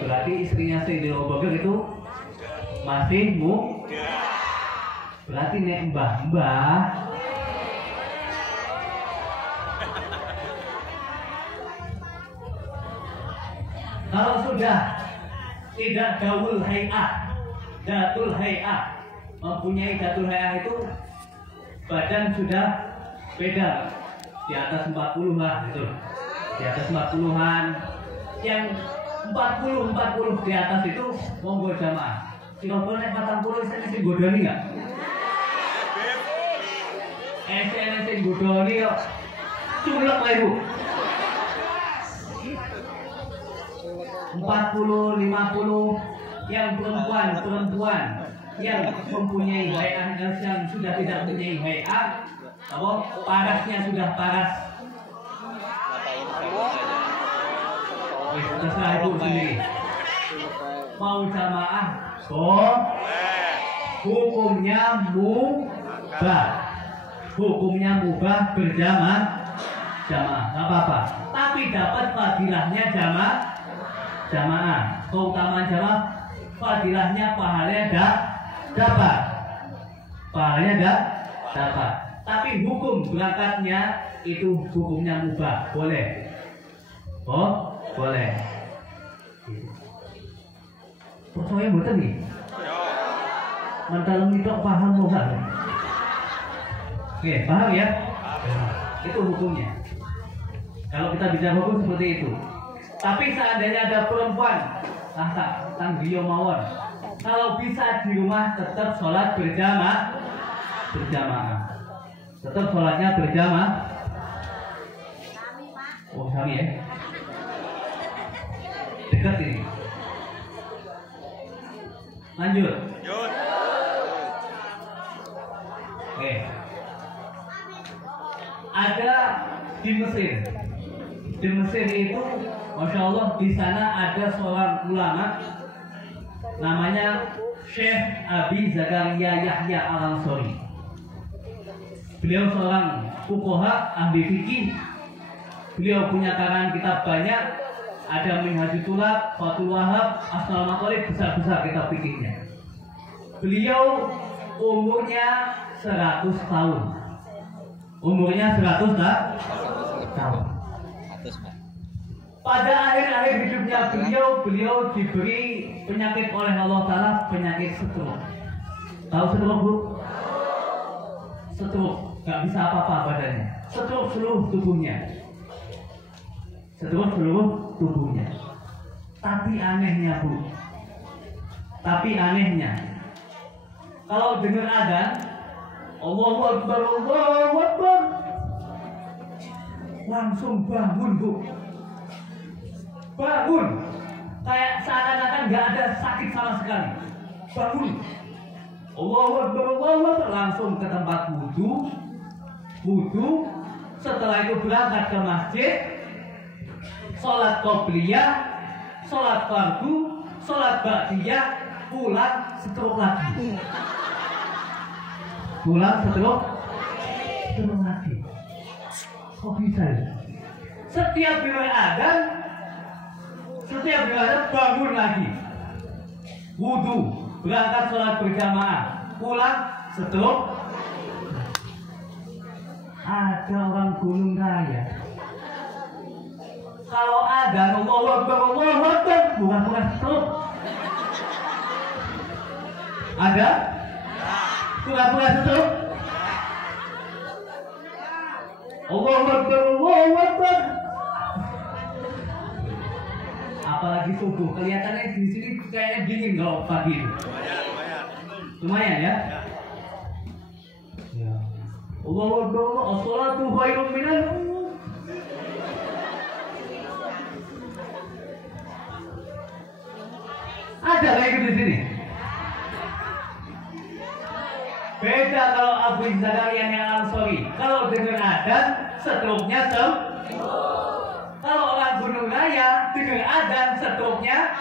Berarti istrinya Sayyidina Abu Bakar itu masih berarti nek mbah. Kalau sudah tidak datul hay'ah, mempunyai datul hay'ah itu badan sudah beda, di atas 40 lah itu, di atas 40-an, yang 40 di atas itu monggo jamaah. Kalau boleh 40 saya sing godoni nggak? Saya sing godoni kok culek lah Ibu. 40, 50 yang perempuan yang mempunyai hay'ah, yang sudah tidak mempunyai hay'ah, apa parasnya sudah paras. Terserah Ibu sendiri. Mau jamaah, hukumnya mubah berjamaah, nggak apa-apa. Tapi dapat fadilahnya jamaah. Keutamaan jamaah, fadilahnya pahalanya dapat. Tapi hukum berangkatnya itu hukumnya mubah, boleh. Boleh. Percaya betul nih? Mentalem itu paham enggak? Oke, paham ya? Itu hukumnya. Kalau kita bicara hukum seperti itu. Tapi seandainya ada perempuan, tang dia mawon. Kalau bisa di rumah tetap sholat berjamaah. berjamaah. Tetap sholatnya berjamaah. Oh sami ya. Dekat ini. Lanjut. Oke. Ada di Mesir. Di Mesir itu, masya Allah, di sana ada seorang ulama namanya Syekh Abi Zakaria Yahya Al-Ansori. Beliau seorang fuqaha, ahli fikih. Beliau punya karangan kitab banyak. Ada Minhajul Tulab, Fathul Wahab, Asnal Maqalib, besar-besar kitab fikihnya. Beliau umurnya 100 tahun. Umurnya 100 tahun. Pada akhir-akhir hidupnya beliau diberi penyakit oleh Allah Ta'ala, penyakit stroke. Tahu stroke, Bu? Stroke, gak bisa apa-apa badannya. Stroke seluruh tubuhnya. Stroke seluruh tubuhnya. Tapi anehnya, Bu. Kalau dengar adzan, Allahu Akbar, Allahu Akbar, langsung bangun, Bu. Bangun, kayak seakan-akan nggak ada sakit sama sekali. Bangun, Allahu Akbar, Allahu Akbar, langsung ke tempat wudhu. Setelah itu berangkat ke masjid, sholat qobliyah, sholat fardu, sholat ba'diyah, pulang stroke lagi. Kok bisa ya? Setiap dengar adzan bangun lagi, wudhu, berangkat sholat berjamaah, pulang stroke. Ada orang Gunung Raya, kalau ada Allahu Akbar, bukan stroke. Ada? Pura-pura stroke. Allahu Akbar. Apalagi subuh, kelihatannya di sini kayaknya dingin kalau pagi itu. Lumayan ya. Allahu Akbar, as-salatu khairun minan. Ada kayak gitu di sini. Beda kalau Abu Zakaria Al-Ansori. Kalau dengar adzan, stroke-nya Kalau orang Gunung Raya dengar adzan, stroke-nya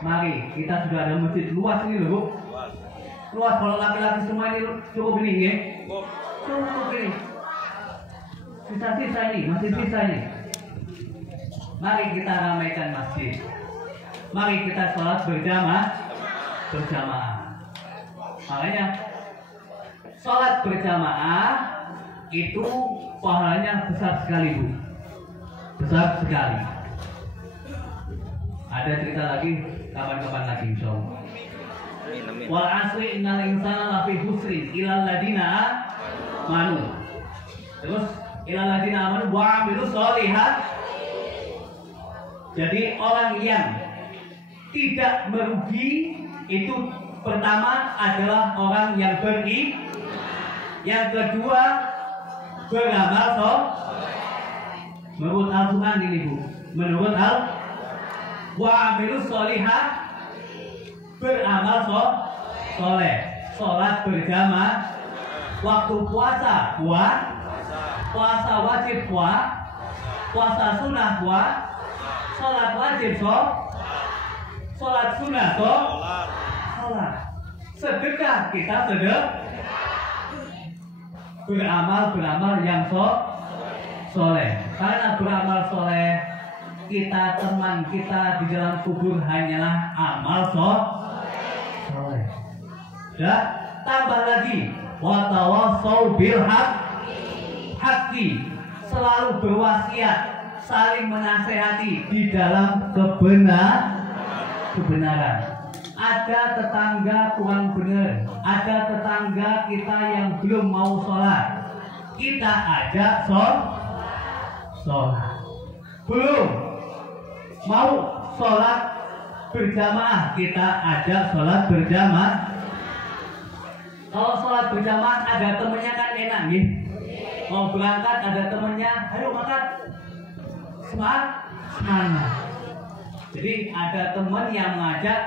Mari, kita sudah ada masjid luas ini loh, Bu. Luas, kalau laki-laki semua ini cukup ini, ya? Cukup ini. Sisa-sisa ini, masih sisa ini. Mari kita ramaikan masjid. Mari kita sholat berjamaah. Makanya sholat berjamaah itu pahalanya besar sekali, Bu. Besar sekali. Ada cerita lagi kapan-kapan lagi, insyaallah. Wal asri innal insana lafi khusrin illal ladina amanu. Terus illal ladina amanu wa amilus sholihat. Jadi orang yang tidak merugi itu pertama adalah orang yang yang kedua beramal menurut Al-Quran ini, Bu. Menurut wa amilus sholihat, beramal soleh, sholat berjamaah, waktu puasa puasa wajib puasa sunnah sholat wajib sholat sunnah sholat, sedekah kita beramal yang soleh. Karena beramal soleh, kita teman kita di dalam kubur hanyalah amal soleh. Dan tambah lagi, watawasau bil haqqi, selalu berwasiat, saling menasehati di dalam kebenaran. Ada tetangga kurang benar, ada tetangga kita yang belum mau sholat, kita ajak sholat. Belum mau sholat berjamaah, kita ajak sholat berjamaah. Kalau sholat berjamaah ada temennya kan enak nih. Mau berangkat ada temennya, ayo makan. Semangat. Jadi ada teman yang mengajak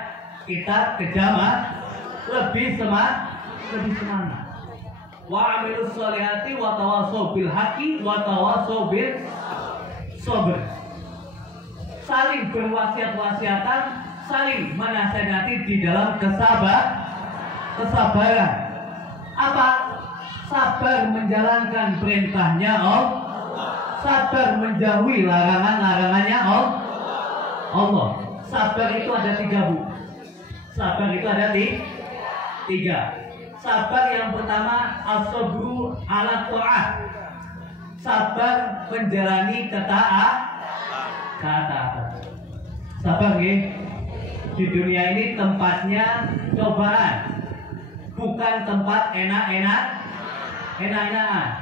kita ke jamaah, lebih semangat. Wa amilus sholihati wa tawassaw bil haqqi wa tawassaw bil sabr. Saling berwasiat-wasiatan, saling menasihati di dalam kesabaran. Apa? Sabar menjalankan perintahnya Allah, sabar menjauhi larangan-larangannya Allah. Sabar itu ada 3, Bu. Sabar itu ada 3. Sabar yang pertama as-sabru ala ta'ah. Sabar menjalani ketaatan. Sabar nggih. Di dunia ini tempatnya cobaan. Bukan tempat enak-enakan.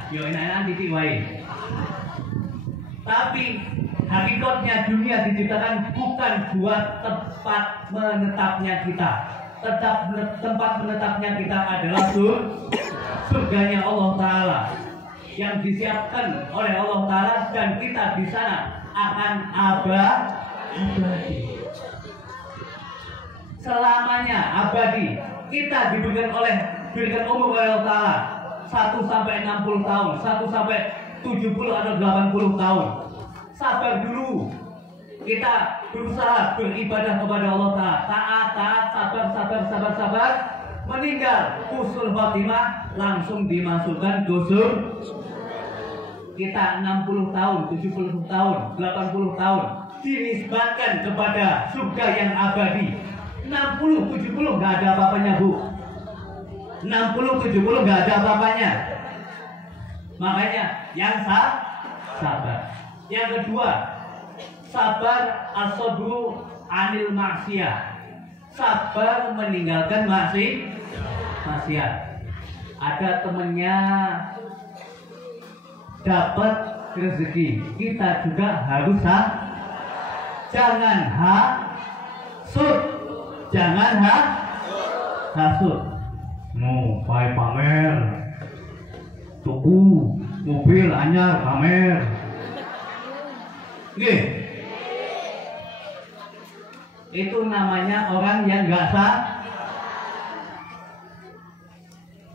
Yo enak-enakan titik wae. Tapi hakikatnya dunia diciptakan bukan buat tempat menetapnya kita. Tempat menetapnya kita adalah surganya Allah Ta'ala yang disiapkan oleh Allah Ta'ala, dan kita di sana akan abadi. Selamanya abadi. Kita diberikan umur oleh Allah Ta'ala 1 sampai 60 tahun, 1 sampai 70 atau 80 tahun. Sabar dulu. Kita berusaha beribadah kepada Allah Ta'ala. Taat, sabar. Meninggal husnul khotimah, langsung dimasukkan ke surga. Kita 60 tahun, 70 tahun, 80 tahun dinisbatkan kepada surga yang abadi. 60, 70 nggak ada apa-apanya, Bu. 60, 70 nggak ada apa-apanya. Makanya yang sabar. Yang kedua, sabar as-sabru anil maksiyah. Sabar meninggalkan maksiat. Ada temennya dapat rezeki, kita juga harus jangan hasud. Pai pamer, tuku mobil anyar pamer. Itu namanya orang yang nggak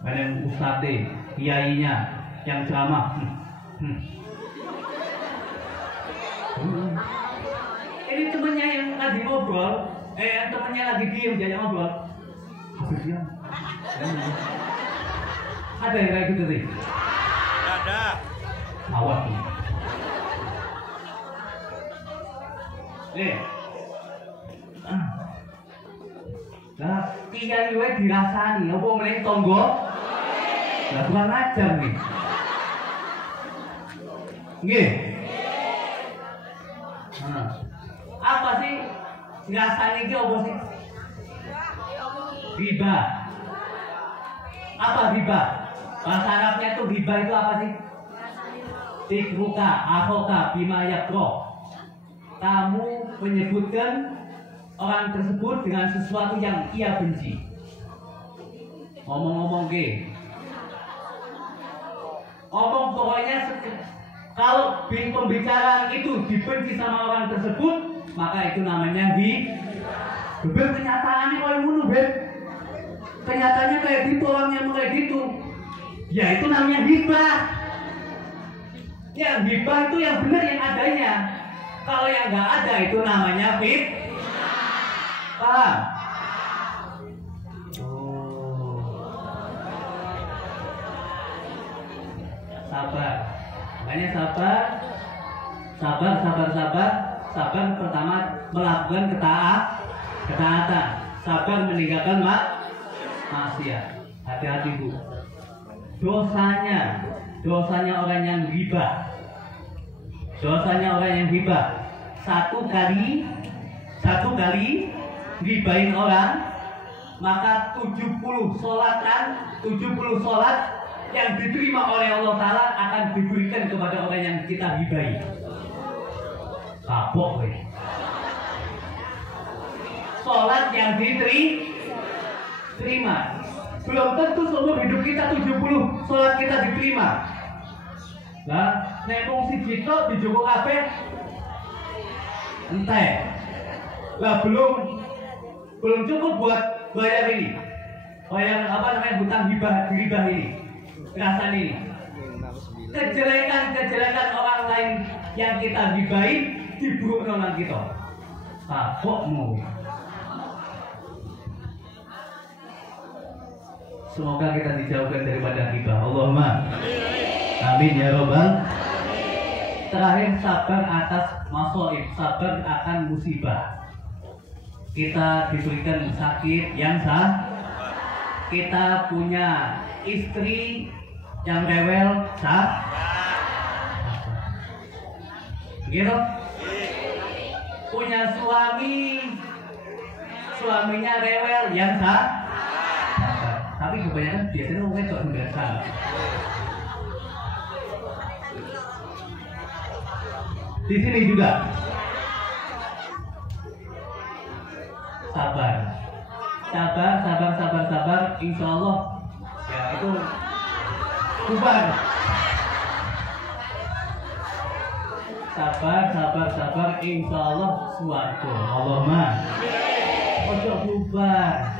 Kadang ustadz, kiainya yang ceramah. Ini temennya yang lagi ngobrol, temennya lagi diem dia ngobrol. Habis diam. Ada yang kayak gitu sih? Ada. Awas nih. Nah, kiai wae dirasani, apa meneh tonggo? Lah kurang ajar nih. Nggih. Apa sih dirasani iki apa sih? Riba. Apa riba? Bahasa Arabnya itu riba itu apa sih? Tikruka, ahoka, bima yakro. Kamu menyebutkan orang tersebut dengan sesuatu yang ia benci. Ngomong-ngomong ngomong pokoknya kalau pembicaraan itu dibenci sama orang tersebut, maka itu namanya Ben kenyataannya kayak ngono, Ben. Kenyataannya kayak gitu, orangnya kayak gitu. Ya itu namanya hibah. Yang hibah itu yang benar yang adanya. Kalau yang nggak ada itu namanya paham? Sabar. Makanya sabar pertama melakukan ketaatan. Sabar meninggalkan maksiat. Hati-hati, Bu. Dosanya orang yang ghibah. Satu kali ghibahin orang, maka 70 sholat yang diterima oleh Allah Ta'ala akan diberikan kepada orang yang kita ghibahi. Kapok, sholat yang diterima. Belum tentu seumur hidup kita 70 sholat kita diterima. Lah, nek mung siji tok dijoko kabeh entek. Lah belum cukup buat bayar ini. Bayar apa namanya hutang hibah ini. Kerasan ini. Kejelekan orang lain yang kita hibahin diburuk nang kita. Kapokmu. Semoga kita dijauhkan daripada hibah. Allahumma amin ya robbal. Terakhir, sabar atas masaib, sabar akan musibah. Kita diberikan sakit yang sah. Kita punya istri yang rewel, sah. Gitu. Punya suaminya rewel yang sah. Tapi kebanyakan biasanya orang wedok sudah salah. Di sini juga sabar. Insya Allah ya itu bubar. Sabar. Insya Allah suatu. Allahumma. Ojo bubar.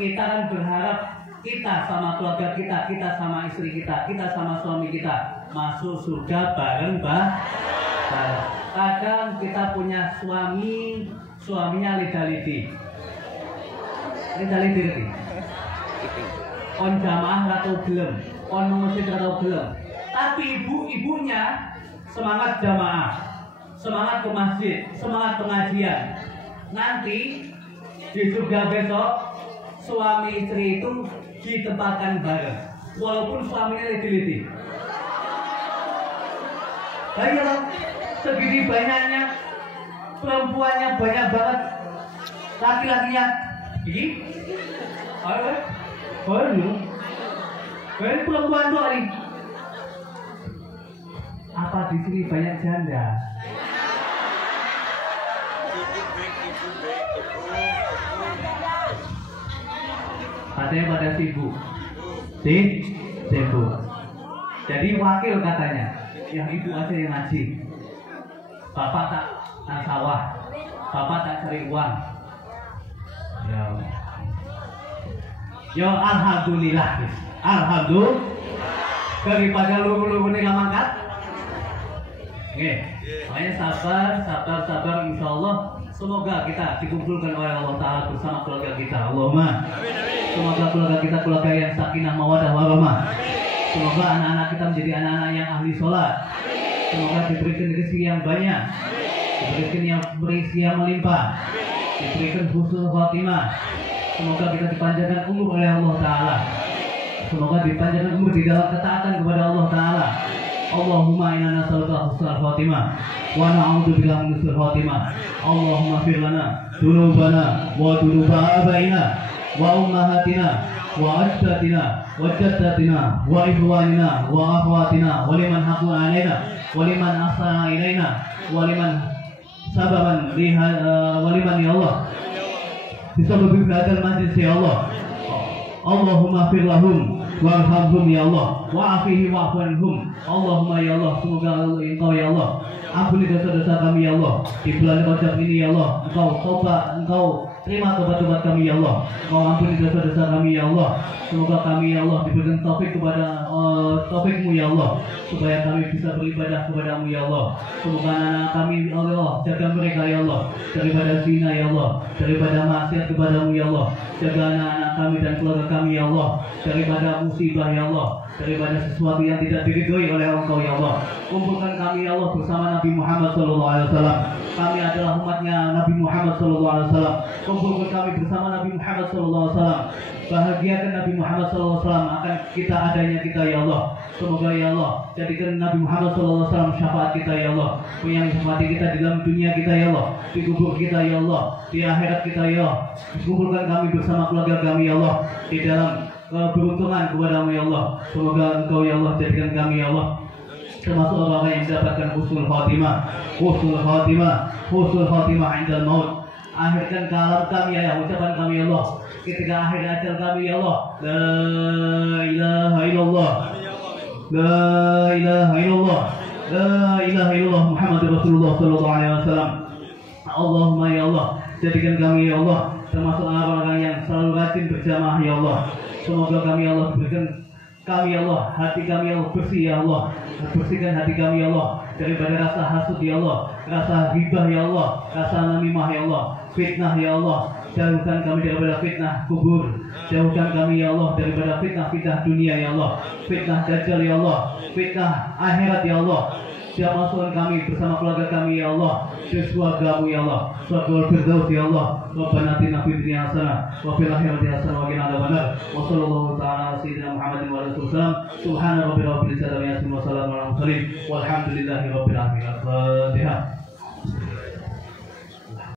Kita kan berharap kita sama keluarga kita sama istri kita sama suami kita masuk surga bareng kadang kita punya suaminya lida-lidi on jamaah atau gelem, on masjid atau gelem, tapi ibunya semangat jamaah, semangat ke masjid, semangat pengajian. Nanti di surga besok suami istri itu ditempatkan bareng, walaupun suaminya lidi-lidi. Ayolah, segini banyaknya perempuannya banyak banget, laki-lakinya ini. Ayo, perempuan doa ini. Apa di sini banyak janda? Katanya pada sibuk. Sibuk. Jadi wakil katanya, yang ibu aja yang ngaji. Bapak tak sawah, bapak tak cari uang. Ya alhamdulillah. Daripada lu ini nggak mangkat. Oke, makanya sabar. Insya Allah semoga kita dikumpulkan oleh Allah Taala bersama keluarga kita. Allahumma. Semoga keluarga kita keluarga yang sakinah mawadah warahmah. Semoga anak-anak kita menjadi anak-anak yang ahli sholat. Semoga diberikan rezeki yang banyak, diberikan yang berisi yang melimpah, diberikan husnul khotimah. Semoga kita dipanjangkan umur oleh Allah Taala. Semoga dipanjangkan umur di dalam ketaatan kepada Allah Taala. Allahumma inna nas'aluka husnul khotimah wa na'udzubika min husnul khotimah. Allahumma fir lana dzunubana wa dzunuba abaina wa ummahatina wa ajdatina wa jaddatina wa ikhwanina wa akhwatina wa liman haqqu alaina wa liman ahsana ilaina wa liman sababan wa liman ya Allah bisabab hadal majlis ya Allah. Allahumma fir lahum warhamhum ya Allah wa'afihi wa'afanhum. Allahumma ya Allah, semoga Engkau ya Allah ampuni dosa-dosa kami ya Allah di bulan Rajab ini ya Allah. Engkau terima tobat-tobat kami ya Allah. Engkau ampuni dosa-dosa kami ya Allah. Semoga kami ya Allah diberikan taufik kepada taufikmu ya Allah, supaya kami bisa beribadah kepadamu ya Allah. Semoga anak-anak kami ya Allah, jaga mereka ya Allah daripada zina ya Allah, daripada maksiat kepadamu ya Allah. Jaga anak-anak kami dan keluarga kami ya Allah daripada musibah ya Allah, daripada sesuatu yang tidak diridhoi oleh Engkau ya Allah. Kumpulkan kami ya Allah bersama Nabi Muhammad SAW. Kami adalah umatnya Nabi Muhammad SAW. Kumpulkan kami bersama Nabi Muhammad SAW. Bahagiakan Nabi Muhammad SAW akan kita adanya kita ya Allah. Semoga ya Allah jadikan Nabi Muhammad SAW syafaat kita ya Allah, menghormati kita di dalam dunia kita ya Allah, di kubur kita ya Allah, di akhirat kita ya Allah. Kumpulkan kami bersama keluarga kami ya Allah di dalam keberuntungan kepadamu ya Allah. Semoga Engkau ya Allah jadikan kami ya Allah termasuk orang yang mendapatkan husnul khatimah indal maut. akhirkan kalam kami ya Allah, ucapan kami ya Allah, ketika akhir ajal kami ya Allah. La ilaha illallah, la ilaha illallah, la ilaha illallah Muhammadur Rasulullah sallallahu alaihi wasallam. Allahumma ya Allah, jadikan kami ya Allah termasuk orang-orang yang selalu rajin berjamaah ya Allah. Semoga kami ya Allah berikan kami ya Allah, hati kami ya Allah bersih ya Allah. Bersihkan hati kami ya Allah daripada rasa hasud ya Allah, rasa ghibah ya Allah, rasa namimah ya Allah, fitnah ya Allah. Jauhkan kami daripada fitnah kubur, jauhkan kami ya Allah daripada fitnah dunia ya Allah, fitnah dajjal ya Allah, fitnah akhirat ya Allah. Siap masukkan kami bersama keluarga kami ya Allah di surga-Mu ya Allah, surga Firdaus ya Allah. Rabbana atina fid dunya hasanah wa fil akhirati hasanah wa qina adzabannar. Wa sallallahu ta'ala ala sayyidina Muhammadin wa alihi wasallam. Subhana rabbika rabbil izzati amma yasifun wa salamun alal mursalin walhamdulillahi rabbil alamin.